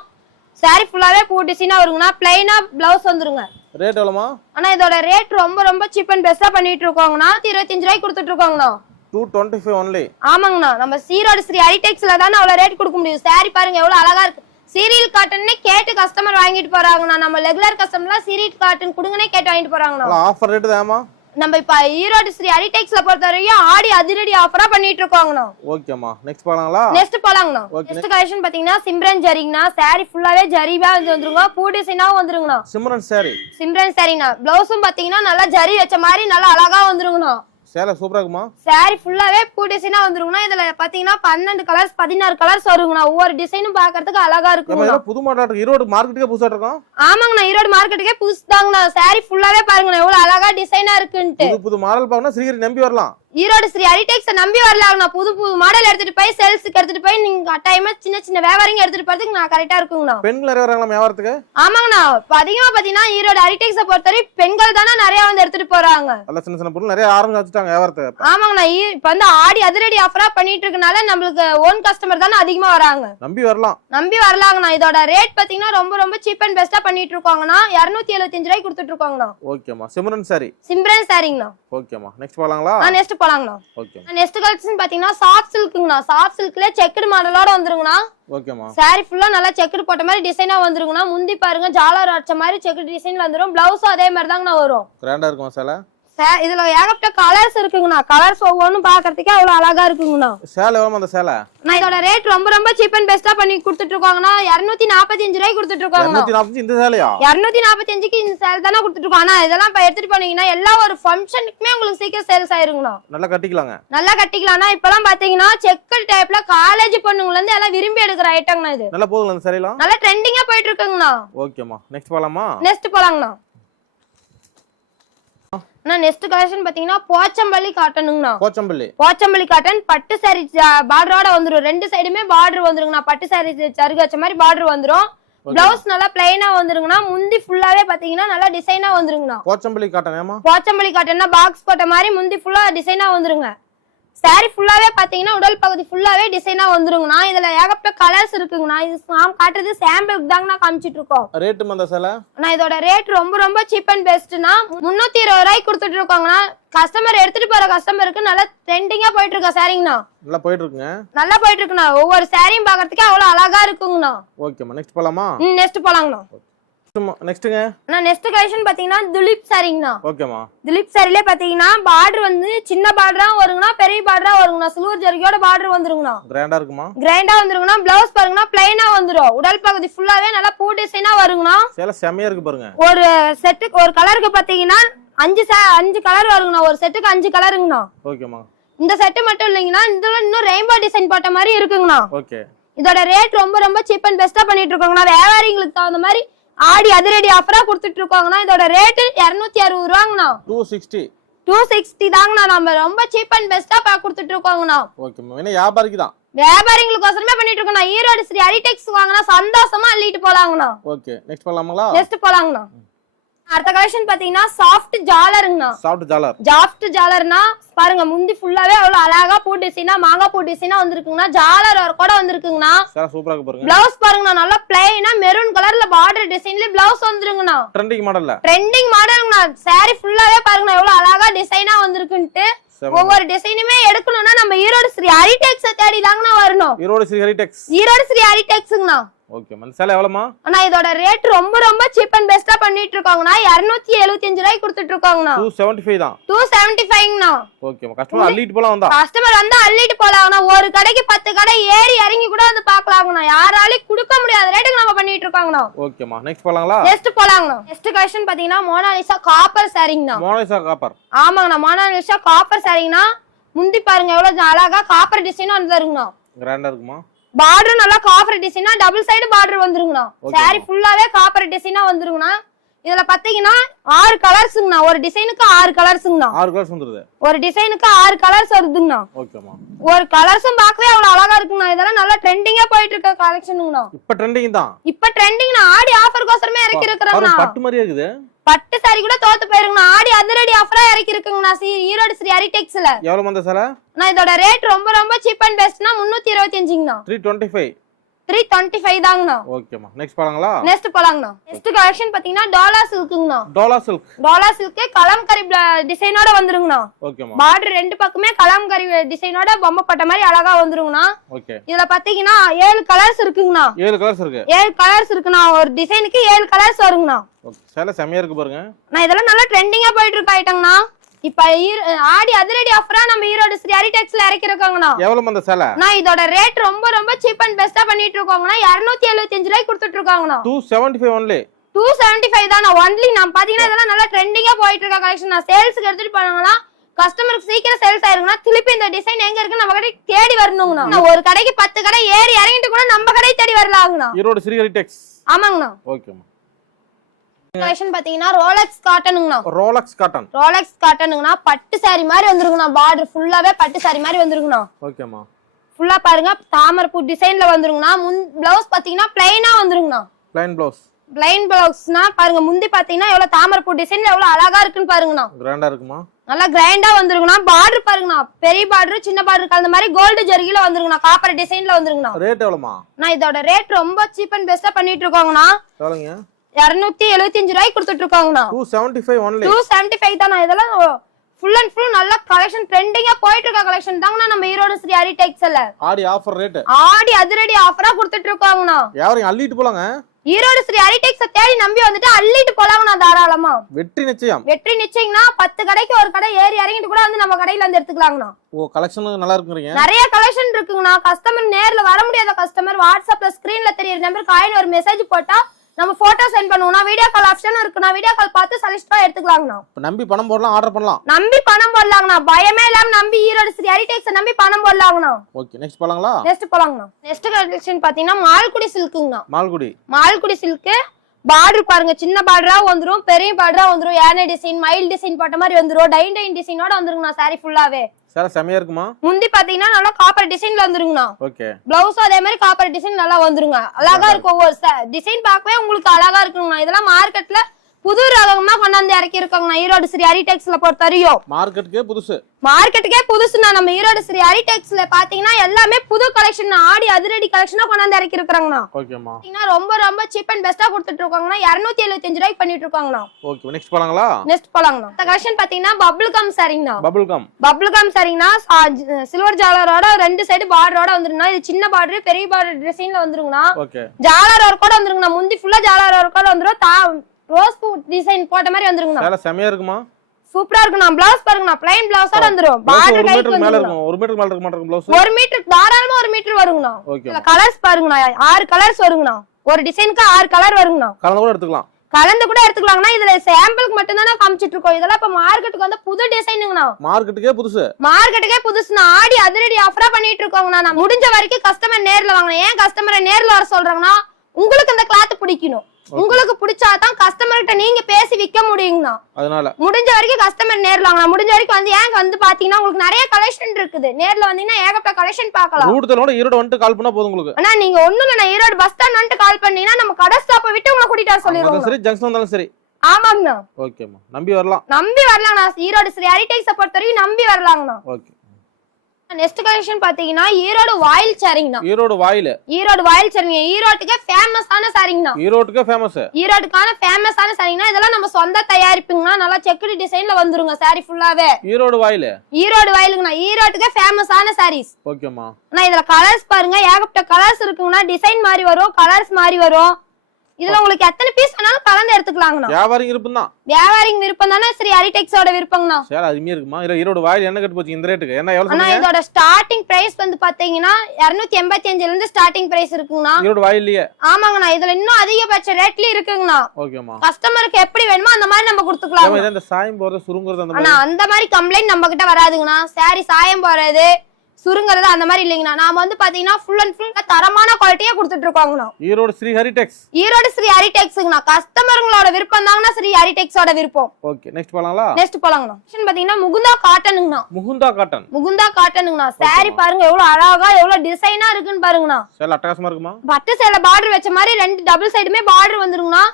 saree ஃபுல்லாவே பூ டிசைனா வருங்கண்ணா பிளைனா பிளவுஸ் வந்துருங்க. ரேட் எவ்வளோமா ஆனா இதோட ரேட் ரொம்ப ரொம்ப சீப் அண்ட் பெஸ்டா பண்ணிட்டு இருக்கோங்கண்ணா. இருபத்தஞ்சு ரூபாய்க்கு கொடுத்துட்டு இருக்கோங்கண்ணா டூ டுவெண்ட்டி ஃபைவ் ஒன்லி ஆமாங்கண்ணா. நம்ம சீரோடு ஸ்ரீ ஹரிடெக்ஸ்ல தானே அவ்வளவு ரேட் கொடுக்க முடியும். saree பாருங்க எவ்வளவு அழகா இருக்கு. சீரியல் காட்டன்னே கேட்டு கஸ்டமர் வாங்கிட்டு போறாங்கண்ணா. நம்ம ரெகுலர் கஸ்டமர்லாம் சீரியல் காட்டன் கொடுங்கனே கேட்டு வாங்கிட்டு போறாங்கண்ணா. ஆஃபர் ரேட்டு தான்மா? நம்ம இப்ப ஈரோடு ஸ்ரீ ஹரிடெக்ஸ்ல பொறுத்த வரைக்கும் ஆடி அதிரடி ஆஃபரா பண்ணிட்டு இருக்கோங்கண்ணா ஓகேம்மா. நெக்ஸ்ட் போலாங்களா? நெக்ஸ்ட் போலாங்கண்ணா. நெக்ஸ்ட் கலெக்ஷன் பாத்தீங்கன்னா சிம்ரன் ஜரிங்கண்ணா. Saree ஃபுல்லாவே ஜரிவா வந்து வந்துருங்க பூ டிசைனாவும் வந்துருங்கண்ணா. சிம்ரன் சாரி சிம்ரன் சாரிண்ணா பிளவுஸும் பாத்தீங்கன்னா நல்லா ஜரி வச்ச மாதிரி நல்லா அழகா வந்துருங்கண்ணா. சேலை சூப்பரா இருக்குமா? Saree ஃபுல்லாவே பூ டிசைனா வந்துருங்கண்ணா. இதுல பாத்தீங்கன்னா பன்னெண்டு கலர்ஸ் பதினாறு கலர்ஸ் வருங்கண்ணா. ஒவ்வொரு டிசைனும் பாக்குறதுக்கு அழகா இதெல்லாம் புது மாடல் இருக்கு. ஈரோடு மார்க்கெட்டுக்கே புதுசா இருக்கும் ஆமாங்கண்ணா. ஈரோடு மார்க்கெட்டுக்கே புதுசுதாங்கண்ணா saree ஃபுல்லாவே பாருங்கண்ணா. எவ்வளவு அழகா டிசைனா இருக்குன்ட்டு. புது மாடல் பார்க்கணும் ஸ்ரீஹரி நம்பி வரலாம். ஈரோடு ஸ்ரீ ஹரிடெக்ஸ் நம்பி வரலாங்கண்ணா புது புது மாடல் எடுத்துட்டு போய் சேல்ஸுக்கு எடுத்துட்டு போய் நீங்க கட்டாயமா சின்ன சின்ன வியாபாரிங்க எடுத்துட்டு போறதுக்கு நான் கரெக்டா இருக்குங்கண்ணா. பெண்கள் நிறைய வராங்களா வியாபாரத்துக்கு? ஆமாங்கண்ணா. இப்ப அதிகமா பாத்தீங்கன்னா ஈரோடு ஹரிடெக்ஸ பொறுத்தவரை பெண்கள் தானே நிறைய வந்து எடுத்துட்டு போறாங்க. நல்ல சின்ன சின்ன பொருள் நிறைய ஆரம்பிச்சு வச்சுட்டாங்க வியாபாரத்துக்கு ஆமாங்கண்ணா. இப்ப வந்து ஆடி அதிரடி ஆஃபரா பண்ணிட்டு இருக்கனால நம்மளுக்கு ஓன் கஸ்டமர் தானே அதிகமா வராங்க. நம்பி வரலாம். நம்பி வரலாங்கண்ணா. இதோட ரேட் பாத்தீங்கன்னா ரொம்ப ரொம்ப சீப் அண்ட் பெஸ்டா பண்ணிட்டு இருக்காங்கண்ணா இருநூத்தி எழுபத்தஞ்சு ரூபாய்க்கு கொடுத்துட்டு இருக்காங்கண்ணா ஓகேம்மா. சிம்ரன் சாரி சிம்ரன் சாரிங்கண்ணா ஓகேம்மா. நெக்ஸ்ட் போலாங்களா? நெக்ஸ்ட் போலாங்கண்ணா. ஓகே நெக்ஸ்ட் கலெக்ஷன் பாத்தீங்கன்னா சாஃப்ட் சில்க்குங்கண்ணா சாஃப்ட் சில்க்ல செக்குடு மாடலோட வந்துருங்கண்ணா. saree ஃபுல்லா நல்லா செக்குடு போட்ட மாதிரி டிசைனா வந்துருங்கண்ணா. முந்தி பாருங்க ஜாலர் அடிச்ச மாதிரி செக்குடு டிசைன்ல வந்துரும். பிளவுஸும் அதே மாதிரி தாங்கண்ணா வரும். கிராண்டா இருக்குமா சேலை? சே- இதுல ஏகப்பட்ட கலர்ஸ் இருக்குங்கண்ணா. கலர்ஸ் ஒவ்வொன்றும் பாக்குறதுக்கே அவ்வளவு அழகா இருக்குங்கண்ணா. சேலை எவ்வளோமா அந்த சேலை? நான் இதோட ரேட் ரொம்ப ரொம்ப சீப் அண்ட் பெஸ்டா பண்ணி கொடுத்துட்டு இருக்காங்கண்ணா இருநூத்தி நாற்பத்தி அஞ்சு ரூபாய்க்கு கொடுத்துட்டு நாற்பத்தஞ்சு இந்த சேலையா? இருநூத்தி நாற்பத்தி அஞ்சுக்கு இந்த சேல் தானே கொடுத்துட்டு இருக்கோம் ஆனா இதெல்லாம் இப்ப எடுத்துட்டு போனீங்கன்னா எல்லா ஒரு ஃபங்க்ஷனுக்குமே உங்களுக்கு சீக்கிரம் சேல்ஸ் ஆயிருங்கண்ணா. நல்லா கட்டிக்கலாங்க. நல்லா கட்டிக்கலாம்னா இப்பெல்லாம் பாத்தீங்கன்னா செக்கல் டைப்ல காலேஜ் பொண்ணுங்கள இருந்து எல்லாம் விரும்பி எடுக்கிற ஐட்டங்கண்ணா இது. நல்லா போதுங்களா அந்த சேலைலாம் நல்லா ட்ரெண்டிங்கா போயிட்டு இருக்குங்கண்ணா. ஓகேம்மா நெக்ஸ்ட் போலாமா? நெக்ஸ்ட் போலாங்கண்ணா. அண்ணா நெக்ஸ்ட் கலெக்ஷன் பாத்தீங்கன்னா போச்சம்பள்ளி காட்டனுங்கண்ணா போச்சம்பள்ளி. போச்சம்பள்ளி காட்டன் பட்டு சாரி பார்டரோட வந்துரும். ரெண்டு சைடுமே பார்டர் வந்துருங்கண்ணா. பட்டு சாரி சருகு வச்ச மாதிரி பார்டர் வந்துரும். பிளவுஸ் நல்லா பிளைனா வந்துருங்கண்ணா. முந்தி ஃபுல்லாவே பாத்தீங்கன்னா நல்லா டிசைனா வந்துருங்கண்ணா. போச்சம்பள்ளி காட்டன் ஏமா போச்சம்பள்ளி காட்டன்னா பாக்ஸ் போட்ட மாதிரி முந்தி ஃபுல்லா டிசைனா வந்துருங்க. Saree ஃபுல்லாவே பாத்தீங்கன்னா உடல் பகுதி ஃபுல்லாவே டிசைனா வந்துருங்கண்ணா இதுல ஏகப்பட்ட கலர்ஸ் இருக்குங்கண்ணா இது நாம் காட்டுறது சாம்பிளுக்கு தாங்கண்ணா காமிச்சிட்டு இருக்கோம். ரேட்டுமா அந்த சேலை? நான் இதோட ரேட் ரொம்ப ரொம்ப சீப் அண்ட் பெஸ்ட்னா முன்னூத்தி இருபது ரூபாய்க்கு கொடுத்துட்டு இருக்கோங்கண்ணா கஸ்டமர் எடுத்துட்டு போற கஸ்டமருக்கு நல்லா ட்ரெண்டிங்கா போயிட்டு இருக்கா சாரிங்கண்ணா நல்லா போயிட்டு இருக்குங்க நல்லா போயிட்டு இருக்குண்ணா ஒவ்வொரு சாரியும் பாக்குறதுக்கே அவ்வளவு அழகா இருக்குங்கண்ணா ஓகேம்மா நெக்ஸ்ட் போலாமா? நெக்ஸ்ட் போலாங்கண்ணா நெக்ஸ்ட்டுங்க. அண்ணா நெக்ஸ்ட் கலெக்ஷன் பாத்தீங்கன்னா துலிப் சாரிங்கண்ணா. ஓகேம்மா. துலிப் சாரிலே பாத்தீங்கன்னா பார்டர் வந்து சின்ன பார்டரா வருங்கண்ணா பெரிய பார்டரா வருங்கண்ணா. Silver ஜரிகையோட border வந்துருங்கண்ணா. கிராண்டா இருக்குமா? கிரைண்டா வந்துருங்கண்ணா. பிளவுஸ் பாருங்கண்ணா பிளைனா வந்துரும். உடல் பகுதி ஃபுல்லாவே நல்லா பூ டிசைனா வருங்கண்ணா. சேலை செமையா இருக்கு பாருங்க. ஒரு செட்டுக்கு ஒரு கலருக்கு பாத்தீங்கன்னா அஞ்சு அஞ்சு கலர் வருங்கண்ணா. ஒரு செட்டுக்கு அஞ்சு கலருங்கண்ணா ஓகேம்மா. இந்த செட்டு மட்டும் இல்லைங்கண்ணா இதுல இன்னும் ரெயின்போ டிசைன் போட்ட மாதிரி இருக்குங்கண்ணா. ஓகே. இதோட ரேட் ரொம்ப ரொம்ப சீப் அண்ட் பெஸ்டா பண்ணிட்டு இருக்கோங்கண்ணா. வியாபாரிங்களுக்கு தகுந்த மாதிரி ஆடி அதிரடி ஆஃபரா கொடுத்துட்டு இருக்கோங்கண்ணா இதோட ரேட்டு இருநூத்தி அறுபது ரூபாங்கண்ணா. டூ சிக்ஸ்டி டூ சிக்ஸ்டி தாங்கண்ணா நம்ம. ரொம்ப சீப் அண்ட் பெஸ்டா கொடுத்துட்டு இருக்கோங்கண்ணா ஓகேம்மா என்ன வியாபாரிக்கு தான். வியாபாரிங்களுக்கோசரமே பண்ணிட்டு இருக்கோம்ண்ணா ஈரோடு ஸ்ரீ அரிடெக்ஸ் வாங்கினா சந்தோஷமா அள்ளிட்டு போலாங்கண்ணா. ஓகே நெக்ஸ்ட் பண்ணலாங்களா நெக்ஸ்ட் போலாங்கண்ணா. அடுத்த கலெக்ஷன் பாத்தீங்கன்னா சாஃப்ட் ஜாலருங்கண்ணா சாஃப்ட் ஜாலர் ஜாஃப்ட் ஜாலர்னா பாருங்க முந்தி ஃபுல்லாவே அவ்வளவு அழகா பூ டிசைனா மாங்காய் பூ டிசைனா வந்திருக்குங்கண்ணா. ஜாலர் கூட வந்திருக்குங்கண்ணா. சூப்பரா பாருங்க. பிளவுஸ் பாருங்கண்ணா நல்லா பிளைனா மெரூன் கலர்ல பார்டர் டிசைன்ல பிளவுஸ் வந்துருங்கண்ணா ட்ரெண்டிங் மாடல்ல ட்ரெண்டிங் மாடலுங்கண்ணா saree ஃபுல்லாவே பாருங்கண்ணா எவ்வளவு அழகா டிசைனா வந்திருக்குன்ட்டு. ஒவ்வொரு டிசைனுமே எடுக்கணும்னா நம்ம ஈரோடு ஸ்ரீ ஹரிடெக்ஸ தேடி தாங்கண்ணா வரணும். ஈரோடு ஸ்ரீ ஹெரிடெக்ஸ். ஈரோடு ஸ்ரீ ஹரிடெக்ஸுங்கண்ணா. ஓகேம்மா இந்த சேலை எவ்வளோமா ஆனா இதோட ரேட் ரொம்ப ரொம்ப சீப் அண்ட் பெஸ்டா பண்ணிட்டு இருக்காங்கண்ணா இருநூத்தி எழுபத்தி அஞ்சு ரூபாய்க்கு கொடுத்துட்டு இருக்காங்கண்ணா டூ செவன்ட்டி ஃபைவ் தான். டூ செவன்டி ஃபைவ்ங்கண்ணா ஓகேம்மா கஸ்டமர் அள்ளிட்டு போலாம் வந்தா. கஸ்டமர் வந்து அள்ளிட்டு போலாங்கண்ணா. ஒரு கடைக்கு பத்து கடை ஏறி இறங்கி கூட வந்து பாக்கலாங்கண்ணா யாராலையும் கொடுக்க முடியாத ரேட்டுக்கு நம்ம பண்ணிட்டு இருக்காங்கண்ணா ஓகேம்மா நெக்ஸ்ட் போலாங்களா? நெக்ஸ்ட் போலாங்கண்ணா. நெக்ஸ்ட் கலெக்ஷன் பாத்தீங்கன்னா மோனாலிசா காப்பர் சாரிங்கண்ணா மோனேசா காப்பர் ஆமாங்கண்ணா. மோனாலிசா காப்பர் சாரிங்கண்ணா முந்தி பாருங்க எவ்வளவு அழகா காப்பர் டிசைனும் வந்துருங்கண்ணா கிராண்டா இருக்குமா? பார்டர் நல்லா காப்பர் டிசைனா டபுள் சைடு பார்டர் வந்துருங்கண்ணா. சாரி ஃபுல்லாவே காப்பர் டிசைனா வந்துருங்கண்ணா இதுல பாத்தீங்கன்னா ஆறு கலர்ஸுங்கண்ணா ஒரு டிசைனுக்கு ஆறு கலர்ஸுங்கண்ணா ஆறு கலர்ஸ் வந்துருது. ஒரு டிசைனுக்கு ஆறு கலர்ஸ் வருதுங்கண்ணா. ஓகேம்மா ஒரு கலர்ஸும் பார்க்கவே அவ்வளவு அழகா இருக்குங்கண்ணா. இதெல்லாம் நல்லா ட்ரெண்டிங்கா போயிட்டு இருக்க கலெக்ஷனுங்கண்ணா இப்ப ட்ரெண்டிங் தான். இப்ப ட்ரெண்டிங்னா ஆடி ஆஃபர் கோசரமே இறக்கி இருக்கிறாங்கண்ணா பட்டு மாதிரியே இருக்குது. பட்டு சாரி கூட தோத்து போயிருங்கண்ணா ஆடி அதிரடி ஆஃபரா இறக்கி இருக்குங்கண்ணா. ஸ்ரீ ஈரோடு ஸ்ரீ ஹரிடெக்ஸ்ல. எவ்வளோ வந்த சேலை நான் இதோட ரேட் ரொம்ப ரொம்ப சீப் அண்ட் பெஸ்ட்னா முன்னூத்தி இருபத்தி அஞ்சுங்கண்ணா. Three twenty five three twenty five தாங்கண்ணா. ஓகேம்மா. நெக்ஸ்ட் போலாங்களா நெக்ஸ்ட் போலாங்கண்ணா நெக்ஸ்ட் கலெக்ஷன் பாத்தீங்கன்னா டோலா சில்க்குங்கண்ணா டோலா சில்க் டோலா கலம்கரி டிசைனோட வந்துருங்கண்ணா. ஓகேம்மா. பார்டர் ரெண்டு பக்கமே கலம்கரி டிசைனோட பொம்மை பட்ட மாதிரி அழகா வந்துருங்கண்ணா. ஓகே. இதுல பாத்தீங்கன்னா ஏழு கலர்ஸ் இருக்குங்கண்ணா. ஏழு கலர்ஸ் இருக்கு. ஏழு கலர்ஸ் இருக்குண்ணா. ஒரு டிசைனுக்கு ஏழு கலர்ஸ் வருங்கண்ணா. சேலை செமையா இருக்கு பாருங்க. நான் இதெல்லாம் நல்லா ட்ரெண்டிங்கா போயிட்டு இருக்க ஐட்டங்கண்ணா இப்ப ஆடி அதிரடி ஆஃபரா நம்ம ஈரோடு ஸ்ரீ ஹரிடெக்ஸ்ல இறக்கிருக்காங்கண்ணா. எவ்வளோ வந்த சேலை? நான் இதோட ரேட் ரொம்ப ரொம்ப சீப் அண்ட் பெஸ்டா பண்ணிட்டு இருக்கோங்கண்ணா இருநூத்தி எழுபத்தி அஞ்சு ரூபாய்க்கு கொடுத்துட்டு இருக்காங்கண்ணா two seventy five only two seventy five தான் ஒன்லி நான் பாத்தீங்கன்னா இதெல்லாம் நல்லா ட்ரெண்டிங்கா போயிட்டு இருக்க கலெக்ஷன் நான் சேல்ஸ்க்கு எடுத்துட்டு போனாங்கன்னா கஸ்டமருக்கு சீக்கிரம் சேல்ஸ் ஆயிருங்கன்னா திருப்பி இந்த டிசைன் எங்க இருக்கு நம்ம கடை தேடி வரணுங்கண்ணா. ஒரு கடைக்கு பத்து கடை ஏறி இறங்கிட்டு கூட நம்ம கடை தேடி வரலாங்கண்ணா. ஈரோடு ஸ்ரீ ஹெரிடெக்ஸ் ஆமாங்கண்ணா. ஓகேம்மா கலெக்ஷன் பாத்தீங்கன்னா ரோலக்ஸ் காட்டனுங்கண்ணா ரோலக்ஸ் காட்டன் ரோலக்ஸ் காட்டனுங்கண்ணா பட்டு saree மாதிரி வந்துருங்கண்ணா பார்டர் ஃபுல்லாவே பட்டு saree மாதிரி வந்துருங்கண்ணா ஓகேம்மா ஃபுல்லா பாருங்க தாமரைப்பூ டிசைன்ல வந்துருங்கண்ணா முன் பிளவுஸ் பாத்தீங்கன்னா பிளைனா வந்துருங்கண்ணா பிளைன் ப்ளவுஸ் பிளைன் பிளவுஸ்னா பாருங்க முந்தி பாத்தீங்கன்னா எவ்வளவு தாமரைப்பூ டிசைன்ல எவ்வளவு அழகா இருக்குன்னு பாருங்கண்ணா. கிராண்டா இருக்குமா? நல்லா கிரைண்டா வந்துருங்கண்ணா பார்டர் பாருங்கண்ணா. பெரிய பார்டர் சின்ன பார்டர் கலந்த மாதிரி கோல்டு ஜரிகில வந்துருங்கண்ணா காப்பர் டிசைன்ல வந்துருங்கண்ணா ரேட் நான் இதோட ரேட் ரொம்ப சீப் அண்ட் பெஸ்டா பண்ணிட்டு இருக்கோங்கண்ணா. இருநூத்தி எழுபத்தி அஞ்சு ரூபாய்க்கு கொடுத்துட்டு இருக்காங்கண்ணா two seventy five only two seventy five தான் இதெல்லாம் ஃபுல் அண்ட் ஃபுல் நல்ல கலெக்ஷன் ட்ரெண்டிங்கா போயிட்டு இருக்க கலெக்ஷன் தாங்கண்ணா நம்ம ஈரோடு ஸ்ரீ ஹரி டெக்ஸ்ல ஆடி ஆஃபர் ரேட்டு ஆடி அதிரடி ஆஃபரா கொடுத்துட்டு இருக்காங்கண்ணா யாரையும் அள்ளிட்டு போலாங்க? ஈரோடு ஸ்ரீ ஹரி டெக்ஸ தேடி நம்பி வந்துட்டு அள்ளிட்டு போலாங்கண்ணா தாராளமா. வெற்றி நிச்சயம். வெற்றி நிச்சயம்னா பத்து கடைக்கு ஒரு கடை ஏறி இறங்கிட்டு கூட வந்து நம்ம கடையில வந்து எடுத்துக்கலாங்கண்ணா. ஓ கலெக்ஷன் நல்லா இருக்குறீங்க நிறைய கலெக்ஷன் இருக்குங்கண்ணா. கஸ்டமர் நேர்ல வர முடியாத கஸ்டமர் வாட்ஸ்அப்ல ஸ்கிரீன்ல தெரியற நம்பருக்கு ஆயிரம் ஒரு மெசேஜ் போட்டா நம்ம போட்டோ சென்ட் பண்ணுவோம்னா வீடியோ கால் ஆப்ஷன் இருக்குண்ணா. வீடியோ கால் பார்த்து சலிஸ்டா எடுத்துக்கலாங்கண்ணா. நம்பி பணம் போடலாம் ஆர்டர் பண்ணலாம். நம்பி பணம் போடலாங்கண்ணா. பயமே இல்லாம நம்பி ஈரோடு ஸ்ரீ ஹரிடெக்ஸ் நம்பி பணம் போடலாங்கண்ணா. ஓகே நெக்ஸ்ட் போலாங்களா? நெக்ஸ்ட் போலாங்கண்ணா. நெக்ஸ்ட் கலெக்ஷன் பாத்தீங்கன்னா மால்குடி சில்க்குங்கண்ணா. மால்குடி. மால்குடி சில்க்கு. பார்டர் பாருங்க சின்ன பார்டரா வந்துரும் பெரிய பார்டரா வந்துரும். யானை டிசைன் மயில் டிசைன் போட்ட மாதிரி வந்துரும். டைன் டைன் டிசைனோட வந்துருங்கண்ணா சாரி ஃபுல்லாவே சேலை செமையா இருக்குமா? முந்தி பாத்தீங்கன்னா நல்லா காப்பர் டிசைன்ல வந்துருங்கண்ணா. ஓகே. பிளவுஸும் அதே மாதிரி காப்பர் டிசைன் நல்லா வந்துருங்க. அழகா இருக்கும் ஒவ்வொரு டிசைன் பார்க்கவே உங்களுக்கு அழகா இருக்குங்கண்ணா இதெல்லாம் மார்க்கெட்ல புது ரகமா கொண்டாந்து இறக்கி இருக்காங்கண்ணா ஈரோடு ஸ்ரீ ஹரிடெக்ஸ்ல பொறுத்த வரையும் மார்க்கெட்டுக்கே புதுசு. மார்க்கெட்டுக்கே புதுசுண்ணா. நம்ம ஈரோடு ஸ்ரீ ஹரிடெக்ஸ்ல பாத்தீங்கன்னா எல்லாமே புது கலெக்ஷன் ஆடி அதிரடி கலெக்ஷனா கொண்டாந்து இறக்கி இருக்காங்கண்ணா பாத்தீங்கன்னா ரொம்ப ரொம்ப சீப் அண்ட் பெஸ்டா கொடுத்துட்டு இருக்காங்கண்ணா இருநூத்தி எழுபத்தஞ்சு ரூபாய்க்கு பண்ணிட்டு இருக்காங்கண்ணா ஓகே நெக்ஸ்ட் போலாங்களா? நெக்ஸ்ட் போலாங்கண்ணா. இந்த கலெக்ஷன் பாத்தீங்கன்னா பபிள் கம் சரிங்கண்ணா பபிள் கம் பபிள் கம் சரிங்கண்ணா சில்வர் ஜாலரோட ரெண்டு சைடு பார்டரோட வந்துருங்கண்ணா. இது சின்ன பார்டர் பெரிய பார்டர் டிசைன்ல வந்துருங்கண்ணா. ஜாலர் ஒர்க்கோட வந்துருங்கண்ணா. முந்தி ஃபுல்லா ஜாலர் ஒர்க்கோட வந்துரும். ரோஸ் பூ டிசைன் போட்ட மாதிரி வந்துருங்கண்ணா. சேலை செமையா இருக்குமா? சூப்பரா இருக்குண்ணா. பிளவுஸ் பாருங்கண்ணா. பிளைன் பிளவுஸோட வந்துரும். பார்டர் கைக்கு மேல இருக்கும் ஒரு மீட்டருக்கு மேல இருக்க மாட்டேங்க ப்ளவுஸ் ஒரு மீட்டர் தாராளமா ஒரு மீட்டர் வருங்கண்ணா. இதுல கலர்ஸ் பாருங்கண்ணா. ஆறு கலர்ஸ் வருங்கண்ணா. ஒரு டிசைனுக்கு ஆறு கலர் வருங்கண்ணா. கலந்து கூட எடுத்துக்கலாம். கலந்து கூட எடுத்துக்கலாங்கண்ணா. இதுல சாம்பிளுக்கு மட்டும் தானே காமிச்சிட்டு இருக்கோம். இதெல்லாம் இப்ப மார்க்கெட்டுக்கு வந்து புது டிசைனுங்கண்ணா மார்க்கெட்டுக்கே புதுசு. மார்க்கெட்டுக்கே புதுசுண்ணா. ஆடி அதிரடி ஆஃபரா பண்ணிட்டு இருக்கோங்கண்ணா. நான் முடிஞ்ச வரைக்கும் கஸ்டமர் நேர்ல வாங்கணும். ஏன் கஸ்டமரை நேர்ல வர சொல்றாங்கன்னா உங்களுக்கு இந்த கிளாத் பிடிக்கணும். உங்களுக்கு பிடிச்சாதான் கஸ்டமர் கிட்ட நீங்க பேசி விக்க முடியுங்கண்ணா. அதனால. முடிஞ்ச வரைக்கும் கஸ்டமர் நேர்ல வாங்கலாம் முடிஞ்ச வரைக்கும் வந்து ஏன் வந்து பாத்தீங்கன்னா உங்களுக்கு நிறைய கலெக்ஷன் இருக்குது. நேர்ல வந்தீங்கன்னா ஏகப்பட்ட கலெக்ஷன் பார்க்கலாம். கூட்டத்தோட ஈரோடு வந்துட்டு கால் பண்ணா போதும் உங்களுக்கு. ஆனா நீங்க ஒண்ணும் இல்ல நான் ஈரோடு பஸ் ஸ்டாண்ட் வந்துட்டு கால் பண்ணீங்கன்னா நம்ம கடை ஸ்டாப்பை விட்டு உங்களை கூட்டிட்டு வர சொல்லிடுவோம் சரி ஜங்ஷன் வந்தாலும் சரி. ஆமாங்கண்ணா. ஓகேம்மா நம்பி வரலாம். நம்பி வரலாங்கண்ணா. ஈரோடு ஸ்ரீ ஹரிடெக்ஸை பொறுத்த வரைக்கும் நம்பி வரலாங்கண்ணா. ஓகே நெக்ஸ்ட் கலெக்ஷன் பாத்தீங்கன்னா ஈரோடு வாயில் சாரிங்கண்ணா. ஈரோடு வாயில. ஈரோடு வாயில் சாரிங்க. ஈரோட்டுக்கு ஃபேமஸான சாரிங்கண்ணா. ஈரோட்டுக்கே ஃபேமஸ் ஈரோட்டுக்கான ஃபேமஸான சாரிங்கண்ணா. இதெல்லாம் நம்ம சொந்த தயாரிப்புங்கண்ணா. நல்லா செக்குடு டிசைன்ல வந்துருங்க சாரி ஃபுல்லாவே ஈரோடு வாயில. ஈரோடு வயலுங்கண்ணா. ஈரோட்டுக்கு ஃபேமஸான சாரீஸ் ஓகேம்மா. அண்ணா இதுல கலர்ஸ் பாருங்க. ஏகப்பட்ட கலர்ஸ் இருக்குங்கண்ணா. டிசைன் மாதிரி வரும். கலர்ஸ் மாதிரி வரும். இதுல உங்களுக்கு எத்தனை பீஸ் வேணாலும் கலந்து எடுத்துக்கலாங்கண்ணா. வியாபாரிங்க இருப்பும் தான் வியாபாரிங்க விருப்பம் தானே ஸ்ரீ ஹரிடெக்ஸோட விருப்பங்கண்ணா சேலை அருமையா இருக்குமா? இல்ல ஈரோடு வாயில் என்ன கட்டு போச்சு? இந்த ரேட்டுக்கு என்ன எவ்வளவு அண்ணா சொன்னீங்க? இதோட ஸ்டார்டிங் பிரைஸ் வந்து பாத்தீங்கன்னா இருநூத்தி எண்பத்தி அஞ்சுல இருந்து ஸ்டார்டிங் பிரைஸ் இருக்குங்கண்ணா. ஈரோடு வாயிலையே ஆமாங்கண்ணா இதுல இன்னும் அதிகபட்ச ரேட்லயும் இருக்குங்கண்ணா. ஓகேம்மா கஸ்டமருக்கு எப்படி வேணுமோ அந்த மாதிரி நம்ம கொடுத்துக்கலாம் இந்த சாயம் போறது சுருங்குறது அந்த ஆனா மாதிரி? அந்த மாதிரி கம்ப்ளைண்ட் நம்ம கிட்ட வராதுங்கண்ணா. சாரி சாயம் போறது சுருங்குறது அந்த மாதிரி இல்லைங்கண்ணா. நாம வந்து பாத்தீங்கன்னா ஃபுல் அண்ட் ஃபுல் தரமான குவாலிட்டியா கொடுத்துட்டு இருக்கோங்கண்ணா. ஈரோடு ஸ்ரீ ஹரிடெக்ஸ். ஈரோடு ஸ்ரீ ஹரிடெக்ஸுங்கண்ணா. கஸ்டமருங்களோட விருப்பம் தாங்கண்ணா ஸ்ரீ ஹரிடெக்ஸோட விருப்பம். ஓகே நெக்ஸ்ட் போலாங்களா? நெக்ஸ்ட் போலாங்கண்ணா. பாத்தீங்கன்னா முகுந்தா காட்டனுங்கண்ணா. முகுந்தா காட்டன். முகுந்தா காட்டனுங்கண்ணா. சாரி பாருங்க எவ்வளவு அழகா எவ்வளவு டிசைனா இருக்குன்னு பாருங்கண்ணா. சேலை அட்டகாசமா இருக்குமா? பட்டு சேலை பார்டர் வச்ச மாதிரி ரெண்டு டபுள் சைடுமே பார்டர் வந்துருங்கண்ணா.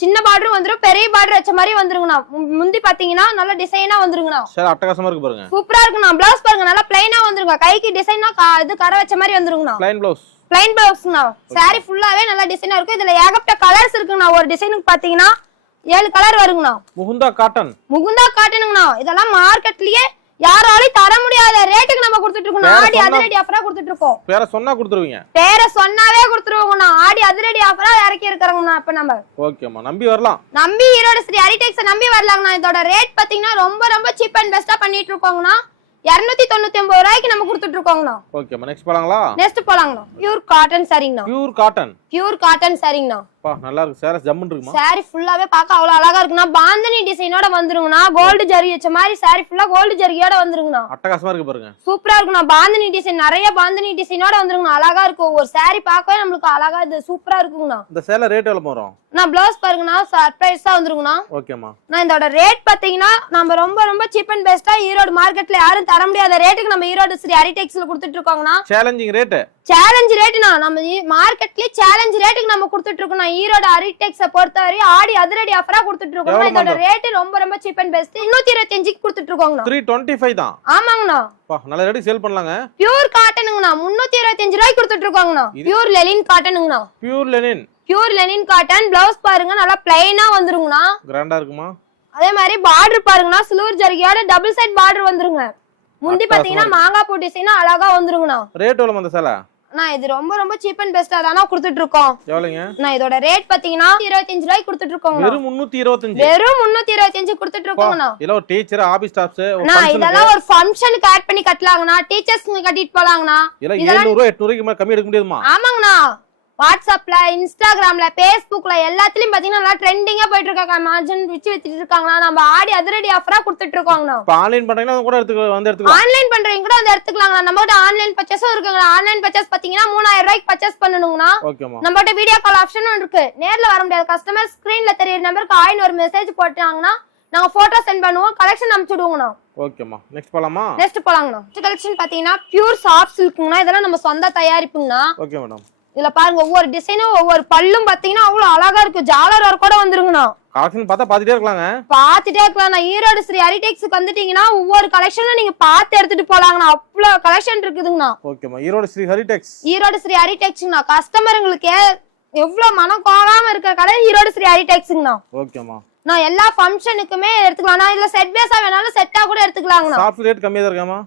சின்ன பார்டர் வந்துரும் பெரிய பார்டர் வச்ச மாதிரி வந்துருங்கண்ணா. முந்தி பாத்தீங்கன்னா நல்ல டிசைனா வந்துருங்கண்ணா. சேலை அட்டகாசமா இருக்கு பாருங்க. சூப்பரா இருக்குண்ணா. பிளவுஸ் பாருங்க நல்லா பிளைனா வந்துருங்க கைக்கு டிசைனா இது கடை வச்ச மாதிரி வந்துருங்கண்ணா. பிளைன் பிளவுஸ் பிளைன் பிளவுஸ்ண்ணா சாரி ஃபுல்லாவே நல்லா டிசைனா இருக்கும் இதுல ஏகப்பட்ட கலர்ஸ் இருக்குங்கண்ணா. ஒரு டிசைனுக்கு பாத்தீங்கன்னா ஏழு கலர் வருங்கண்ணா. முகுந்தா காட்டன் முகுந்தா காட்டணுங்கண்ணா இதெல்லாம் மார்க்கெட்லயே யாராலையும் தர முடியாத ரேட்டுக்கு நம்ம கொடுத்துட்டு இருக்கோம் ஆடி அதிரடி ஆஃபரா கொடுத்துட்டு இருக்கோம். பேர சொன்னா கொடுத்துருவீங்க. பேரை சொன்னாவே கொடுத்துருவோங்கண்ணா ஆடி அதிரடி ஆஃபரா இறக்கி இருக்கிறோங்கண்ணா இப்ப நம்ம ஓகேம்மா நம்பி வரலாம். நம்பி ஈரோடு ஸ்ரீ ஹரிடெக்ஸ் நம்பி வரலாங்கண்ணா இதோட ரேட் பாத்தீங்கன்னா ரொம்ப ரொம்ப சீப் அண்ட் பெஸ்டா பண்ணிட்டு இருக்கோங்கண்ணா இருநூத்தி தொண்ணூத்தி ஒன்பது ரூபாய்க்கு நம்ம கொடுத்துட்டு இருக்கோங்கண்ணா ஓகேம்மா நெக்ஸ்ட் போலாங்களா? நெக்ஸ்ட் போலாங்கண்ணா. பியூர் காட்டன் சரிங்கண்ணா பியூர் காட்டன் பியூர் காட்டன் சரிங்கண்ணா பா நல்லா இருக்கு. சேலை ஜம்முன்னு இருக்குமா? சாரி ஃபுல்லாவே பார்க்க அவ்வளவு அழகா இருக்குண்ணா. பாந்தனி டிசைனோட வந்துருங்கண்ணா. கோல்டு ஜரி வச்ச மாதிரி சாரி ஃபுல்லா கோல்டு ஜரியோட வந்துருங்கண்ணா. அட்டகாசமா இருக்கு பாருங்க. சூப்பரா இருக்குண்ணா. பாந்தனி டிசைன் நிறைய பாந்தனி டிசைனோட வந்துருங்கண்ணா. அழகா இருக்கும் ஒரு சாரி பார்க்கவே நம்மளுக்கு அழகா இது சூப்பரா இருக்குங்கண்ணா. இந்த சேலை ரேட் எவ்வளவு வரும் நான் பிளவுஸ் பாருங்கண்ணா. சர்ப்ரைஸா வந்துருங்கண்ணா. ஓகேம்மா நான் இதோட ரேட் பாத்தீங்கன்னா நம்ம ரொம்ப ரொம்ப சீப் அண்ட் பெஸ்டா ஈரோடு மார்க்கெட்ல யாரும் தர முடியாத ரேட்டுக்கு நம்ம ஈரோடு ஸ்ரீ ஹரிடெக்ஸ்ல கொடுத்துட்டு இருக்கோங்கண்ணா. சேலஞ்சிங் ரேட்டு சேலஞ்ச் ரேட்டுனா நம்ம மார்க்கெட்லயே சேலஞ்ச் ரேட்டுக்கு நம்ம கொடுத்துட்டு இருக்கோம் ஈரோடு ஹரிடெக்ஸ பொறுத்தவரை ஆடி அதிரடி ஆஃபரா கொடுத்துட்டு இருக்கோம் இதோட? ரேட் ரொம்ப ரொம்ப சீப் அண்ட் பெஸ்ட் இன்னூத்தி இருபத்தி அஞ்சுக்கு கொடுத்துட்டு இருக்கோங்கண்ணா த்ரீ டுவெண்ட்டி ஃபைவ் தான். ஆமாங்கண்ணா. நல்ல ரேட்டுக்கு சேல் பண்ணலாங்க. பியூர் காட்டனுங்கண்ணா முன்னூத்தி இருபத்தி அஞ்சு ரூபாய்க்கு கொடுத்துட்டு இருக்கோங்கண்ணா pure linen காட்டனுங்கண்ணா pure linen pure linen cotton blouse பாருங்க நல்லா பிளைனா வந்துருங்கண்ணா. கிராண்டா இருக்குமா? அதே மாதிரி பார்டர் பாருங்கண்ணா. சில்வர் ஜரிகையோட டபுள் சைட் பார்டர் வந்துருங்க. முந்தி பாத்தீங்கன்னா. மாங்காய் பூ டிசைனா அழகா வந்துருங்கண்ணா. ரேட் எவ்வளவு அந்த சேலை? நான் இது ரொம்ப ரொம்ப சீப் அண்ட் பெஸ்டா தானா கொடுத்துட்டு இருக்கோம் எவ்வளவுங்க நான் இதோட ரேட் பாத்தீங்கன்னா இருபத்தஞ்சு ரூபாய்க்கு கொடுத்துட்டு இருக்கோங்க வெறும் முன்னூத்தி இருபத்தஞ்சு. வெறும் முன்னூத்தி இருபத்தி அஞ்சு கொடுத்துட்டு இருக்கோங்கண்ணா இதெல்லாம் ஒரு டீச்சர் ஆபீஸ் ஸ்டாஃப்ஸ் நான் இதெல்லாம் ஒரு ஃபங்க்ஷனுக்கு ஆட் பண்ணி கட்டலாங்கண்ணா. டீச்சர்ஸ் கட்டிட்டு போலாங்கண்ணா. இதெல்லாம் இதெல்லாம் ஏழுநூறு ரூபாய் எட்நூறு ரூபாய்க்கு மேல கம்மி எடுக்க முடியுமா ஆமாங்கண்ணா. வாட்ஸ்அப்ல இன்ஸ்டாகிராம்ல பேஸ்புக்ல எல்லாத்துலயும் பாத்தீங்கன்னா நல்லா ட்ரெண்டிங்கா போயிட்டு இருக்காங்க மார்ஜின் வச்சு வச்சுட்டு இருக்காங்கண்ணா நம்ம ஆடி அதிரடி ஆஃபரா கொடுத்துட்டு இருக்கோங்கண்ணா ஆன்லைன் பண்றீங்கன்னா கூட எடுத்துக்க வந்து எடுத்துக்கலாம். ஆன்லைன் பண்றவங்க கூட வந்து எடுத்துக்கலாங்கண்ணா நம்ம கிட்ட ஆன்லைன் பர்ச்சேஸும் இருக்குங்கண்ணா ஆன்லைன் பர்ச்சேஸ் பாத்தீங்கன்னா மூணாயிரம் ரூபாய்க்கு பர்ச்சேஸ் ஓகேமா நம்ம கிட்ட வீடியோ கால் ஆப்ஷனும் இருக்கு. நேர்ல வர முடியாது. கஸ்டமர் ஸ்கிரீன்ல தெரியற நம்பருக்கு ஆயின் ஒரு மெசேஜ் போட்டாங்கன்னா நாங்க போட்டோ சென்ட் பண்ணுவோம். கலெக்ஷன் அனுப்பிச்சுடுவோங்கண்ணா ஓகேமா நெக்ஸ்ட் போலாமா? நெக்ஸ்ட் போலாங்கண்ணா. கலெக்ஷன் பாத்தீங்கன்னா பியூர் சாஃப்ட் சில்க்குங்கண்ணா இதெல்லாம் நம்ம சொந்த தயாரிப்புங்கண்ணா. ஓகே மேடம் இதுல பாருங்க ஒவ்வொரு டிசைனும் ஒவ்வொரு பல்லும் பாத்தீங்கன்னா அவ்வளவு அழகா இருக்கு. ஜாலர் ஒர்க் கூட வந்துருங்கண்ணா. கலெக்ஷன் பார்த்தா பார்த்துட்டே இருக்கலாங்க. பாத்துட்டே இருக்கலாம் நான் ஈரோடு ஸ்ரீ ஹரிடெக்ஸுக்கு வந்துட்டீங்கன்னா ஒவ்வொரு கலெக்ஷனும் நீங்க பார்த்து எடுத்துட்டு போலாங்கண்ணா. அவ்வளவு கலெக்ஷன் இருக்குதுங்கண்ணா. ஓகேம்மா ஈரோடு ஸ்ரீ ஹரிடெக்ஸ் ஈரோடு ஸ்ரீ ஹரிடெக்ஸ்ங்கண்ணா கஸ்டமருங்களுக்கு எவ்வளவு மனம் கோலாம இருக்கிற கடை ஈரோடு ஸ்ரீ ஹரிடெக்ஸுங்கண்ணா ஓகேம்மா நான் எல்லா ஃபங்க்ஷனுக்குமே எடுத்துக்கலாம். நான் இதுல செட் பேஸா வேணாலும் செட்டா கூட எடுத்துக்கலாங்கண்ணா. சாஃப்ட் ரேட் கம்மியாக தான் இருக்காமா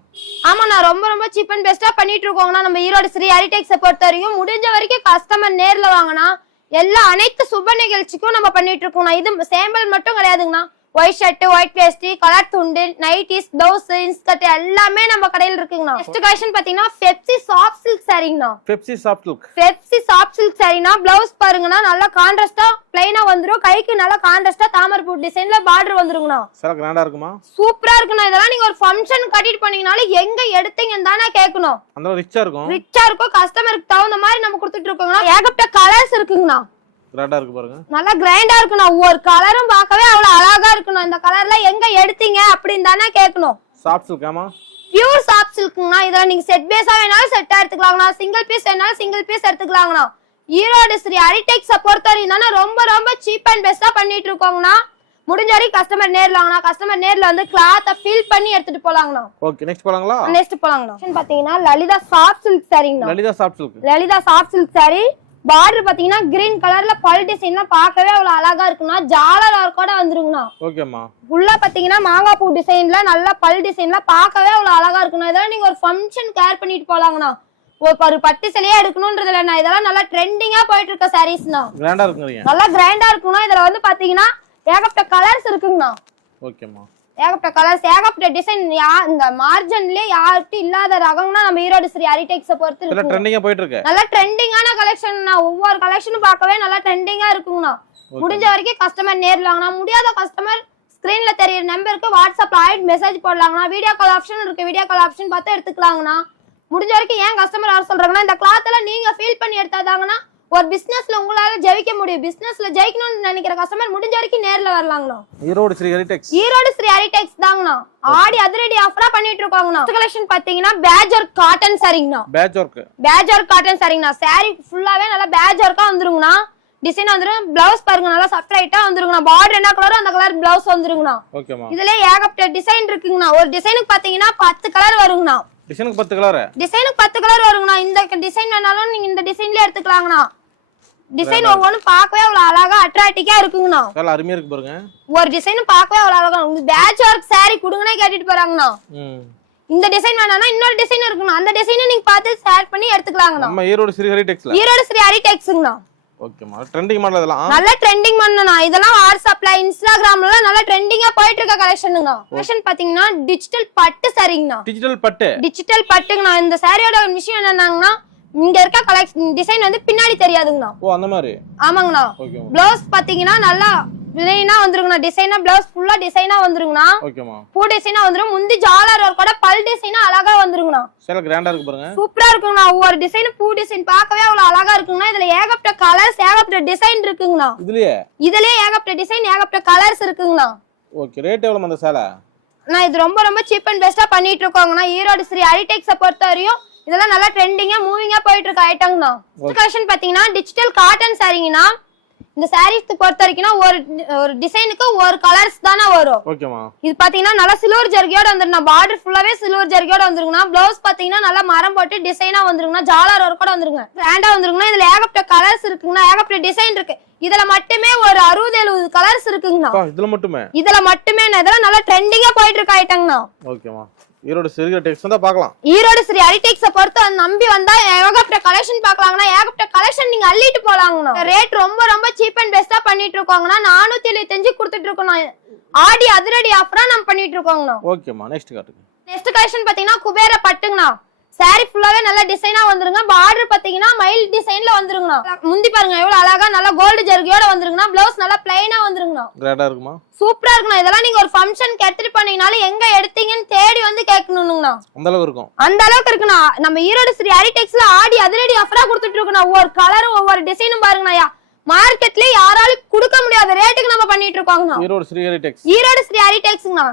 ஆமா நான் ரொம்ப ரொம்ப சீப் அண்ட் பெஸ்டா பண்ணிட்டு இருக்கோங்கண்ணா. நம்ம ஈரோடு ஸ்ரீ ஹரிடெக்ஸை பொறுத்த வரைக்கும் முடிஞ்ச வரைக்கும் கஸ்டமர் நேர்ல வாங்கினா எல்லா அனைத்து சுப நிகழ்ச்சிக்கும் நம்ம பண்ணிட்டு இருக்கோம்ண்ணா. இது சேம்பிள் மட்டும் கிடையாதுங்கண்ணா. ஒயிட் ஷர்ட் ஒயிட் வேஸ்டி கலர் துண்டு நைட்டிஸ் பிளவுஸ் இன்ஸ்கர்ட் எல்லாமே நம்ம கடையில் இருக்குங்கண்ணா. நெக்ஸ்ட் கலெக்ஷன் பாத்தீங்கன்னா Pepsi soft silk சாரிங்கண்ணா Pepsi soft look Pepsi soft silk சாரினா blouse பாருங்கண்ணா நல்லா கான்ட்ராஸ்டா பிளைனா வந்துரும். கைக்கு நல்லா கான்ட்ராஸ்டா தாமரைப்பூ டிசைன்ல பார்டர் வந்துருங்கண்ணா. சில கிராண்டாக இருக்குமா? சூப்பரா இருக்குண்ணா. இதெல்லாம் நீங்க ஒரு ஃபங்க்ஷன் கட்டிட்டு போனீங்கனாலும் எங்க எடுத்தீங்கன்னு தானே கேட்கணும். அந்த ரிச்சாக இருக்கும். ரிச்சா இருக்கும் கஸ்டமருக்கு தகுந்த மாதிரி நம்ம கொடுத்துட்டு இருக்கோங்கண்ணா. ஏகப்பட்ட கலர்ஸ் இருக்குங்கண்ணா. கிராண்டாக இருக்கு பாருங்க. நல்லா கிரைண்டா இருக்குண்ணா ஒவ்வொரு கலரும் பார்க்கவே அவ்வளவு அழகா இருக்கணும். இந்த கலர்ல எங்க எடுத்தீங்க அப்படின்னு தானே கேட்கணும். சாஃப்ட் சில்காமா பியூர் சாஃப்ட் சில்க்குங்கண்ணா இதுல நீங்க செட் பேஸா வேணாலும் செட்டா எடுத்துக்கலாங்கண்ணா. சிங்கிள் பீஸ் வேணாலும் சிங்கிள் பீஸ் எடுத்துக்கலாங்கண்ணா. ஈரோடு ஸ்ரீ ஹரிடெக்ஸை பொறுத்த வரைக்கும் ரொம்ப ரொம்ப சீப் அண்ட் பெஸ்டா பண்ணிட்டு இருக்கோங்கண்ணா. முடிஞ்ச வரைக்கும் கஸ்டமர் நேர்ல வாங்கண்ணா கஸ்டமர் நேர்ல வந்து கிளாத்தை ஃபில் பண்ணி எடுத்துட்டு போலாங்கண்ணா. ஓகே நெக்ஸ்ட் போலாங்களா? நெக்ஸ்ட் போலாங்கண்ணா. பாத்தீங்கன்னா Lalitha soft silk சாரிங்கண்ணா Lalitha soft silk Lalitha soft silk sari border பாத்தீங்கன்னா கிரீன் கலர்ல பல் டிசைன்லாம் பார்க்கவே அவ்வளவு அழகா இருக்குண்ணா ஜாலர் கூட வந்துருங்கண்ணா. ஓகேம்மா. உள்ள பாத்தீங்கன்னா மாங்காய் பூ டிசைன்ல நல்ல பல் டிசைன்ல பார்க்கவே அவ்வளவு அழகா இருக்குண்ணா இதெல்லாம் நீங்க ஒரு ஃபங்க்ஷன் கேர் பண்ணிட்டு போலாங்கண்ணா. ஒரு பட்டு சிலையா எடுக்கணும்ன்றது இல்லைண்ணா இதெல்லாம் நல்லா ட்ரெண்டிங்கா போயிட்டு இருக்க சாரீஸ்ண்ணா இருக்குங்கிறீங்க. நல்லா கிராண்டா இருக்குண்ணா இதுல வந்து பாத்தீங்கன்னா ஏகப்பட்ட கலர்ஸ் இருக்குங்கண்ணா. ஓகேம்மா. ஏகப்பட்ட கலர்ஸ் ஏகப்பட்ட டிசைன் இந்த மார்ஜன்லயே யார்கிட்ட இல்லாத ரகம்னா நம்ம ஈரோடு ஸ்ரீ ஹரிடெக்ஸை பொறுத்து ட்ரெண்டிங்காக போயிட்டு இருக்கு நல்லா ட்ரெண்டிங்கான கலெக்ஷன் ஒவ்வொரு கலெக்ஷனும் பார்க்கவே நல்லா ட்ரெண்டிங்கா இருக்குங்கண்ணா. முடிஞ்ச வரைக்கும் கஸ்டமர் நேர்ல வாங்கினா முடியாத கஸ்டமர் ஸ்கிரீன்ல தெரியற நம்பருக்கு வாட்ஸ்அப்ல ஆயிட் மெசேஜ் போடலாங்கண்ணா. வீடியோ கால் ஆப்ஷன் இருக்கு. வீடியோ கால் ஆப்ஷன் பார்த்து எடுத்துக்கலாங்கண்ணா. முடிஞ்ச வரைக்கும் ஏன் கஸ்டமர் வர சொல்றாங்கன்னா இந்த கிளாத் எல்லாம் நீங்க ஃபீல் பண்ணி எடுத்தாதாங்கன்னா ஒரு பிசினஸ்ல உங்களால ஜெயிக்க முடியும். பிசினஸ்ல ஜெயிக்கணும்னு நினைக்கிற கஸ்டமர் முடிஞ்ச வரைக்கும் நேர்ல வரலாங்கண்ணா. ஈரோடு ஸ்ரீ ஹரிடெக்ஸ் ஈரோடு ஸ்ரீ ஹரிடெக்ஸ் தாங்கண்ணா. ஆடி அதிரடி ஆஃபரா பண்ணிட்டு இருக்காங்கண்ணா. கலெக்ஷன் பாத்தீங்கன்னா பேஜர் காட்டன் சரிங்கண்ணா பேட்ச் ஒர்க் பேஜர் காட்டன் சரிங்கண்ணா saree ஃபுல்லாவே நல்லா பேஜ் ஒர்க்கா வந்துருங்கண்ணா. டிசைன் வந்துரும் பிளவுஸ் பாருங்க நல்லா செப்பரேட்டா வந்துருங்கண்ணா. பார்டர் என்ன கலரோ அந்த கலர் பிளவுஸ் வந்துருங்கண்ணா. இதுல ஏகப்பட்ட டிசைன் இருக்குங்கண்ணா. ஒரு டிசைனுக்கு பாத்தீங்கன்னா பத்து கலர் வருங்கண்ணா. டிசைனுக்கு பத்து கலரு டிசைனுக்கு பத்து கலர் வருங்கண்ணா. இந்த டிசைன் வேணாலும் நீங்க இந்த டிசைன்ல எடுத்துக்கலாங்கண்ணா. டிசைன் ஒவ்வொன்றும் பார்க்கவே அவ்வளவு அழகா அட்ராக்டிக்கா இருக்குங்கண்ணா. வேலை அருமையாக இருக்கு பாருங்க. ஒரு டிசைனும் பார்க்கவே அவ்வளவு அழகா உங்களுக்கு பேட்ச் ஒர்க் saree கொடுங்கன்னே கேட்டுட்டு போறாங்கண்ணா. இந்த டிசைன் வேணாம்னா இன்னொரு டிசைன் இருக்குண்ணா அந்த டிசைனை நீங்க பார்த்து ஷேர் பண்ணி எடுத்துக்கலாங்கண்ணா. நம்ம ஈரோடு ஸ்ரீ ஹரிடெக்ஸ்ல ஈரோடு ஸ்ரீ ஹரிடெக்ஸுங்கண்ணா ஓகேம்மா ட்ரெண்டிங் மாடல் இதெல்லாம் நல்ல ட்ரெண்டிங் பண்ணனா இதெல்லாம் வாட்ஸ்அப்ல இன்ஸ்டாகிராம்ல நல்ல ட்ரெண்டிங்கா போயிட்டு இருக்க கலெக்ஷனுங்கண்ணா கலெக்ஷன் பாத்தீங்கன்னா டிஜிட்டல் பட்டு சாரிங்கண்ணா டிஜிட்டல் பட்டு? டிஜிட்டல் பட்டுங்கண்ணா. இந்த சாரியோட விஷயம் என்னன்னாங்கண்ணா இங்க இருக்க கலெக்ஷன் டிசைன் வந்து பின்னாடி தெரியாதுங்கண்ணா. ஓ அந்த மாதிரி? ஆமாங்கண்ணா. பிளவுஸ் பாத்தீங்கன்னா நல்லா டிசைனா வந்துருங்கண்ணா. டிசைனா பிளவுஸ் ஃபுல்லா டிசைனா வந்துருங்கண்ணா. ஓகேம்மா பூ டிசைனா வந்துரும். முந்தி ஜாலர் ஒர்க் கூட பல் டிசைனா அழகா வந்துருங்கண்ணா. சில கிராண்டா இருக்கு பாருங்க. சூப்பரா இருக்குங்கண்ணா. ஒவ்வொரு டிசைன் பூ டிசைன் பார்க்கவே அவ்வளவு அழகா இருக்குங்கண்ணா. இதுல ஏகப்பட்ட கலர்ஸ் ஏகப்பட்ட டிசைன் இருக்குங்கண்ணா. இதுலயே? இதுலயே ஏகப்பட்ட டிசைன் ஏகப்பட்ட கலர்ஸ் இருக்குங்கண்ணா. ஓகே ரேட் எவ்வளவு அந்த சேலை நான் இது ரொம்ப ரொம்ப சீப் அண்ட் பெஸ்டா பண்ணிட்டு இருக்கோங்கண்ணா. ஈரோடு ஸ்ரீ ஹரிடெக்ஸை பொறுத்த வரையும் இதெல்லாம் நல்லா ட்ரெண்டிங்கா மூவிங்கா போயிட்டு இருக்க ஐட்டங்கண்ணா கலெக்ஷன் பாத்தீங்கன்னா டிஜிட்டல் காட்டன் சாரீங்கண்ணா இந்த சாரீஸ் பொறுத்த வரைக்கும் ஒரு ஒரு டிசைனுக்கு ஒரு கலர்ஸ் தானே வரும். இது பாத்தீங்கன்னா நல்லா சில்வர் ஜர்கியோட வந்துருங்க பார்டர் ஃபுல்லாவே சில்வர் ஜர்கியோட வந்துருங்கண்ணா பிளவுஸ் பாத்தீங்கன்னா நல்லா மரம் போட்டு டிசைனா வந்துருங்கண்ணா ஜாலர் ஒர்க் கூட வந்துருங்க கிராண்டா வந்துருங்கண்ணா இதுல ஏகப்பட்ட கலர்ஸ் இருக்குங்கண்ணா. ஏகப்பட்ட டிசைன் இருக்கு. இதுல மட்டுமே ஒரு அறுபது எழுபது கலர்ஸ் இருக்குங்கண்ணா. இதுல மட்டுமே? இதுல மட்டுமே இதெல்லாம் நல்லா ட்ரெண்டிங்கா போயிட்டு இருக்க ஐட்டங்கண்ணா ஓகேம்மா ஈரோடு சிறுக டெக்ஸ் தான் பார்க்கலாம். ஈரோடு ஸ்ரீ ஹரிடெக்ஸ பொறுத்து நம்பி வந்தா ஏகப்பட்ட கலெக்ஷன் பார்க்கலாங்கண்ணா. ஏகப்பட்ட கலெக்ஷன் நீங்க அள்ளிட்டு போலாங்கண்ணா. ரேட் ரொம்ப ரொம்ப சீப் அண்ட் பெஸ்டா பண்ணிட்டு இருக்கோங்கண்ணா நானூத்தி எழுபத்தஞ்சு கொடுத்துட்டு இருக்கோம் ஆடி அதிரடி ஆஃபரா நம்ம பண்ணிட்டு இருக்கோங்கண்ணா ஓகேம்மா நெக்ஸ்ட் காட்டுங்க. நெக்ஸ்ட் கலெக்ஷன் பாத்தீங்கன்னா குபேர பட்டுங்கண்ணா. Saree ஃபுல்லாவே நல்ல டிசைனா வந்துருங்க. பார்டர் பாத்தீங்கன்னா மயில் டிசைன்ல வந்துருங்கண்ணா. முந்தி பாருங்க எவ்வளவு அழகா நல்லா கோல்டு ஜர்கியோட வந்துருங்கண்ணா. பிளவுஸ் நல்லா பிளைனா வந்துருங்கண்ணா. கிராண்டா இருக்குமா? சூப்பரா இருக்குண்ணா. இதெல்லாம் நீங்க ஒரு ஃபங்க்ஷனுக்கு எடுத்துட்டு போனீங்கனாலும் எங்க எடுத்தீங்கன்னு தேடி வந்து கேட்கணுங்கண்ணா அந்த அளவு இருக்கும். அந்த அளவுக்கு இருக்குண்ணா. நம்ம ஈரோடு ஸ்ரீ ஹரிடெக்ஸ்ல ஆடி அதிரடி ஆஃபரா கொடுத்துட்டு இருக்கோம் ஒவ்வொரு கலரும் ஒவ்வொரு டிசைனும் பாருங்கண்ணா மார்க்கெட்ல யாராலும் கொடுக்க முடியாத ரேட்டுக்கு நம்ம பண்ணிட்டு இருக்கோங்கண்ணா. ஈரோடு ஸ்ரீஹரி டெக்ஸ் ஈரோடு ஸ்ரீ ஹரிடெக்ஸ்ங்கண்ணா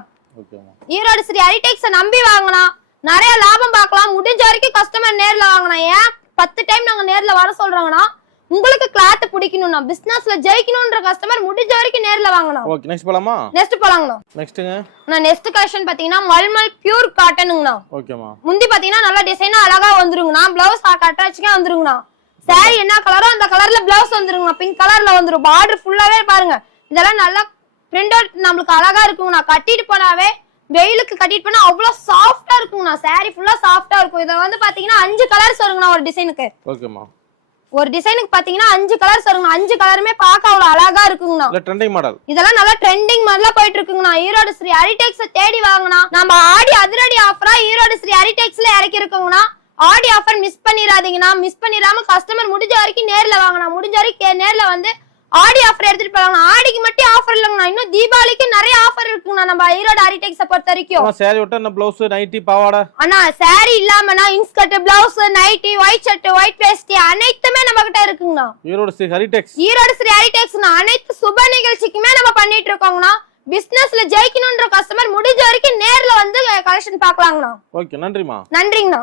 ஈரோடு ஸ்ரீ ஹரிடெக்ஸ நம்பி வாங்கலாம் நிறைய லாபம் பார்க்கலாம். முடிஞ்ச வரைக்கும் கஸ்டமர் நேர்ல வாங்கலாம் ஏன்? பத்து டைம் நாங்க நேர்ல வர சொல்றோங்கண்ணா உங்களுக்கு கிளாத் பிடிக்கணும்னா பிசினஸ்ல ஜெயிக்கணும்ன்ற கஸ்டமர் முடிஞ்ச வரைக்கும் நேர்ல வாங்கணும். ஓகே நெக்ஸ்ட் போலாமா? நெக்ஸ்ட் போலாங்கண்ணா. நெக்ஸ்ட்டுங்க நான் நெக்ஸ்ட் கலெக்ஷன் பாத்தீங்கன்னா மல்மல் பியூர் காட்டனுங்கண்ணா ஓகேம்மா முந்தி பாத்தீங்கன்னா நல்லா டிசைனா அழகா வந்துருங்கண்ணா. பிளவுஸ் அட்டாச்சுக்கே வந்துருங்கண்ணா. சாரி என்ன கலரோ அந்த கலர்ல பிளவுஸ் வந்துருங்கண்ணா. பிங்க் கலர்ல வந்துரும். பார்டர் ஃபுல்லாவே பாருங்க. இதெல்லாம் நல்லா பிரிண்ட் அவுட் நம்மளுக்கு அழகா இருக்குங்கண்ணா. கட்டிட்டு போனாவே வெயிலுக்கு கட்டிட்டு போனா அவ்வளவு சாஃப்டா இருக்குங்கண்ணா. சாரி ஃபுல்லா சாஃப்டா இருக்கும். இதை வந்து பாத்தீங்கன்னா அஞ்சு கலர்ஸ் வருங்கண்ணா ஒரு டிசைனுக்கு ஓகேம்மா. ஒரு டிசைனுக்கு பாத்தீங்கன்னா அஞ்சு கலர்ஸ் வருங்கண்ணா அஞ்சு கலருமே பார்க்க அவ்வளவு அழகா இருக்குங்கண்ணா. ட்ரெண்டிங் மாடல் இதெல்லாம் நல்லா ட்ரெண்டிங் மாதிரிலாம் போயிட்டு இருக்குங்கண்ணா. ஈரோடு ஸ்ரீ ஹரிடெக்ஸ் தேடி வாங்கினா நம்ம ஆடி அதிரடி ஆஃபரா ஈரோடு ஸ்ரீ ஹரிடெக்ஸ்ல இறக்கி இருக்கோங்கண்ணா ஆடி ஆஃபர் மிஸ் பண்ணிடாதீங்கண்ணா. மிஸ் பண்ணிடாம கஸ்டமர் முடிஞ்ச வரைக்கும் நேர்ல வாங்கண்ணா. முடிஞ்ச வரைக்கும் நேர்ல வந்து ஆடி ஆஃபர் எடுத்துட்டு போறாங்கண்ணா ஆடிக்கு மட்டும் ஆஃபர் இல்லைங்கண்ணா. இன்னும் தீபாவளிக்கு நிறைய ஆஃபர் இருக்குங்கண்ணா. நம்ம ஈரோடு ஹரிடெக்ஸை பொறுத்த வரைக்கும். சேரீ விட்டு என்ன ப்ளவுஸ் நைட்டி பாவாடை? அண்ணா saree இல்லாமனா inskirt blouse nightie white shirt white வேஸ்டி அனைத்துமே நம்ம கிட்ட இருக்குங்கண்ணா. ஈரோடு ஸ்ரீ ஹரிடெக்ஸ் ஈரோடு ஸ்ரீ ஹரிடெக்ஸ்னா அனைத்து சுப நிகழ்ச்சிக்குமே நம்ம பண்ணிட்டு இருக்கோங்கண்ணா. பிசினஸ்ல ஜெயிக்கணும்ன்ற கஸ்டமர் முடிஞ்ச வரைக்கும் நேர்ல வந்து கலெக்ஷன் பார்க்கலாங்கண்ணா. ஓகே நன்றிம்மா. நன்றிங்கண்ணா.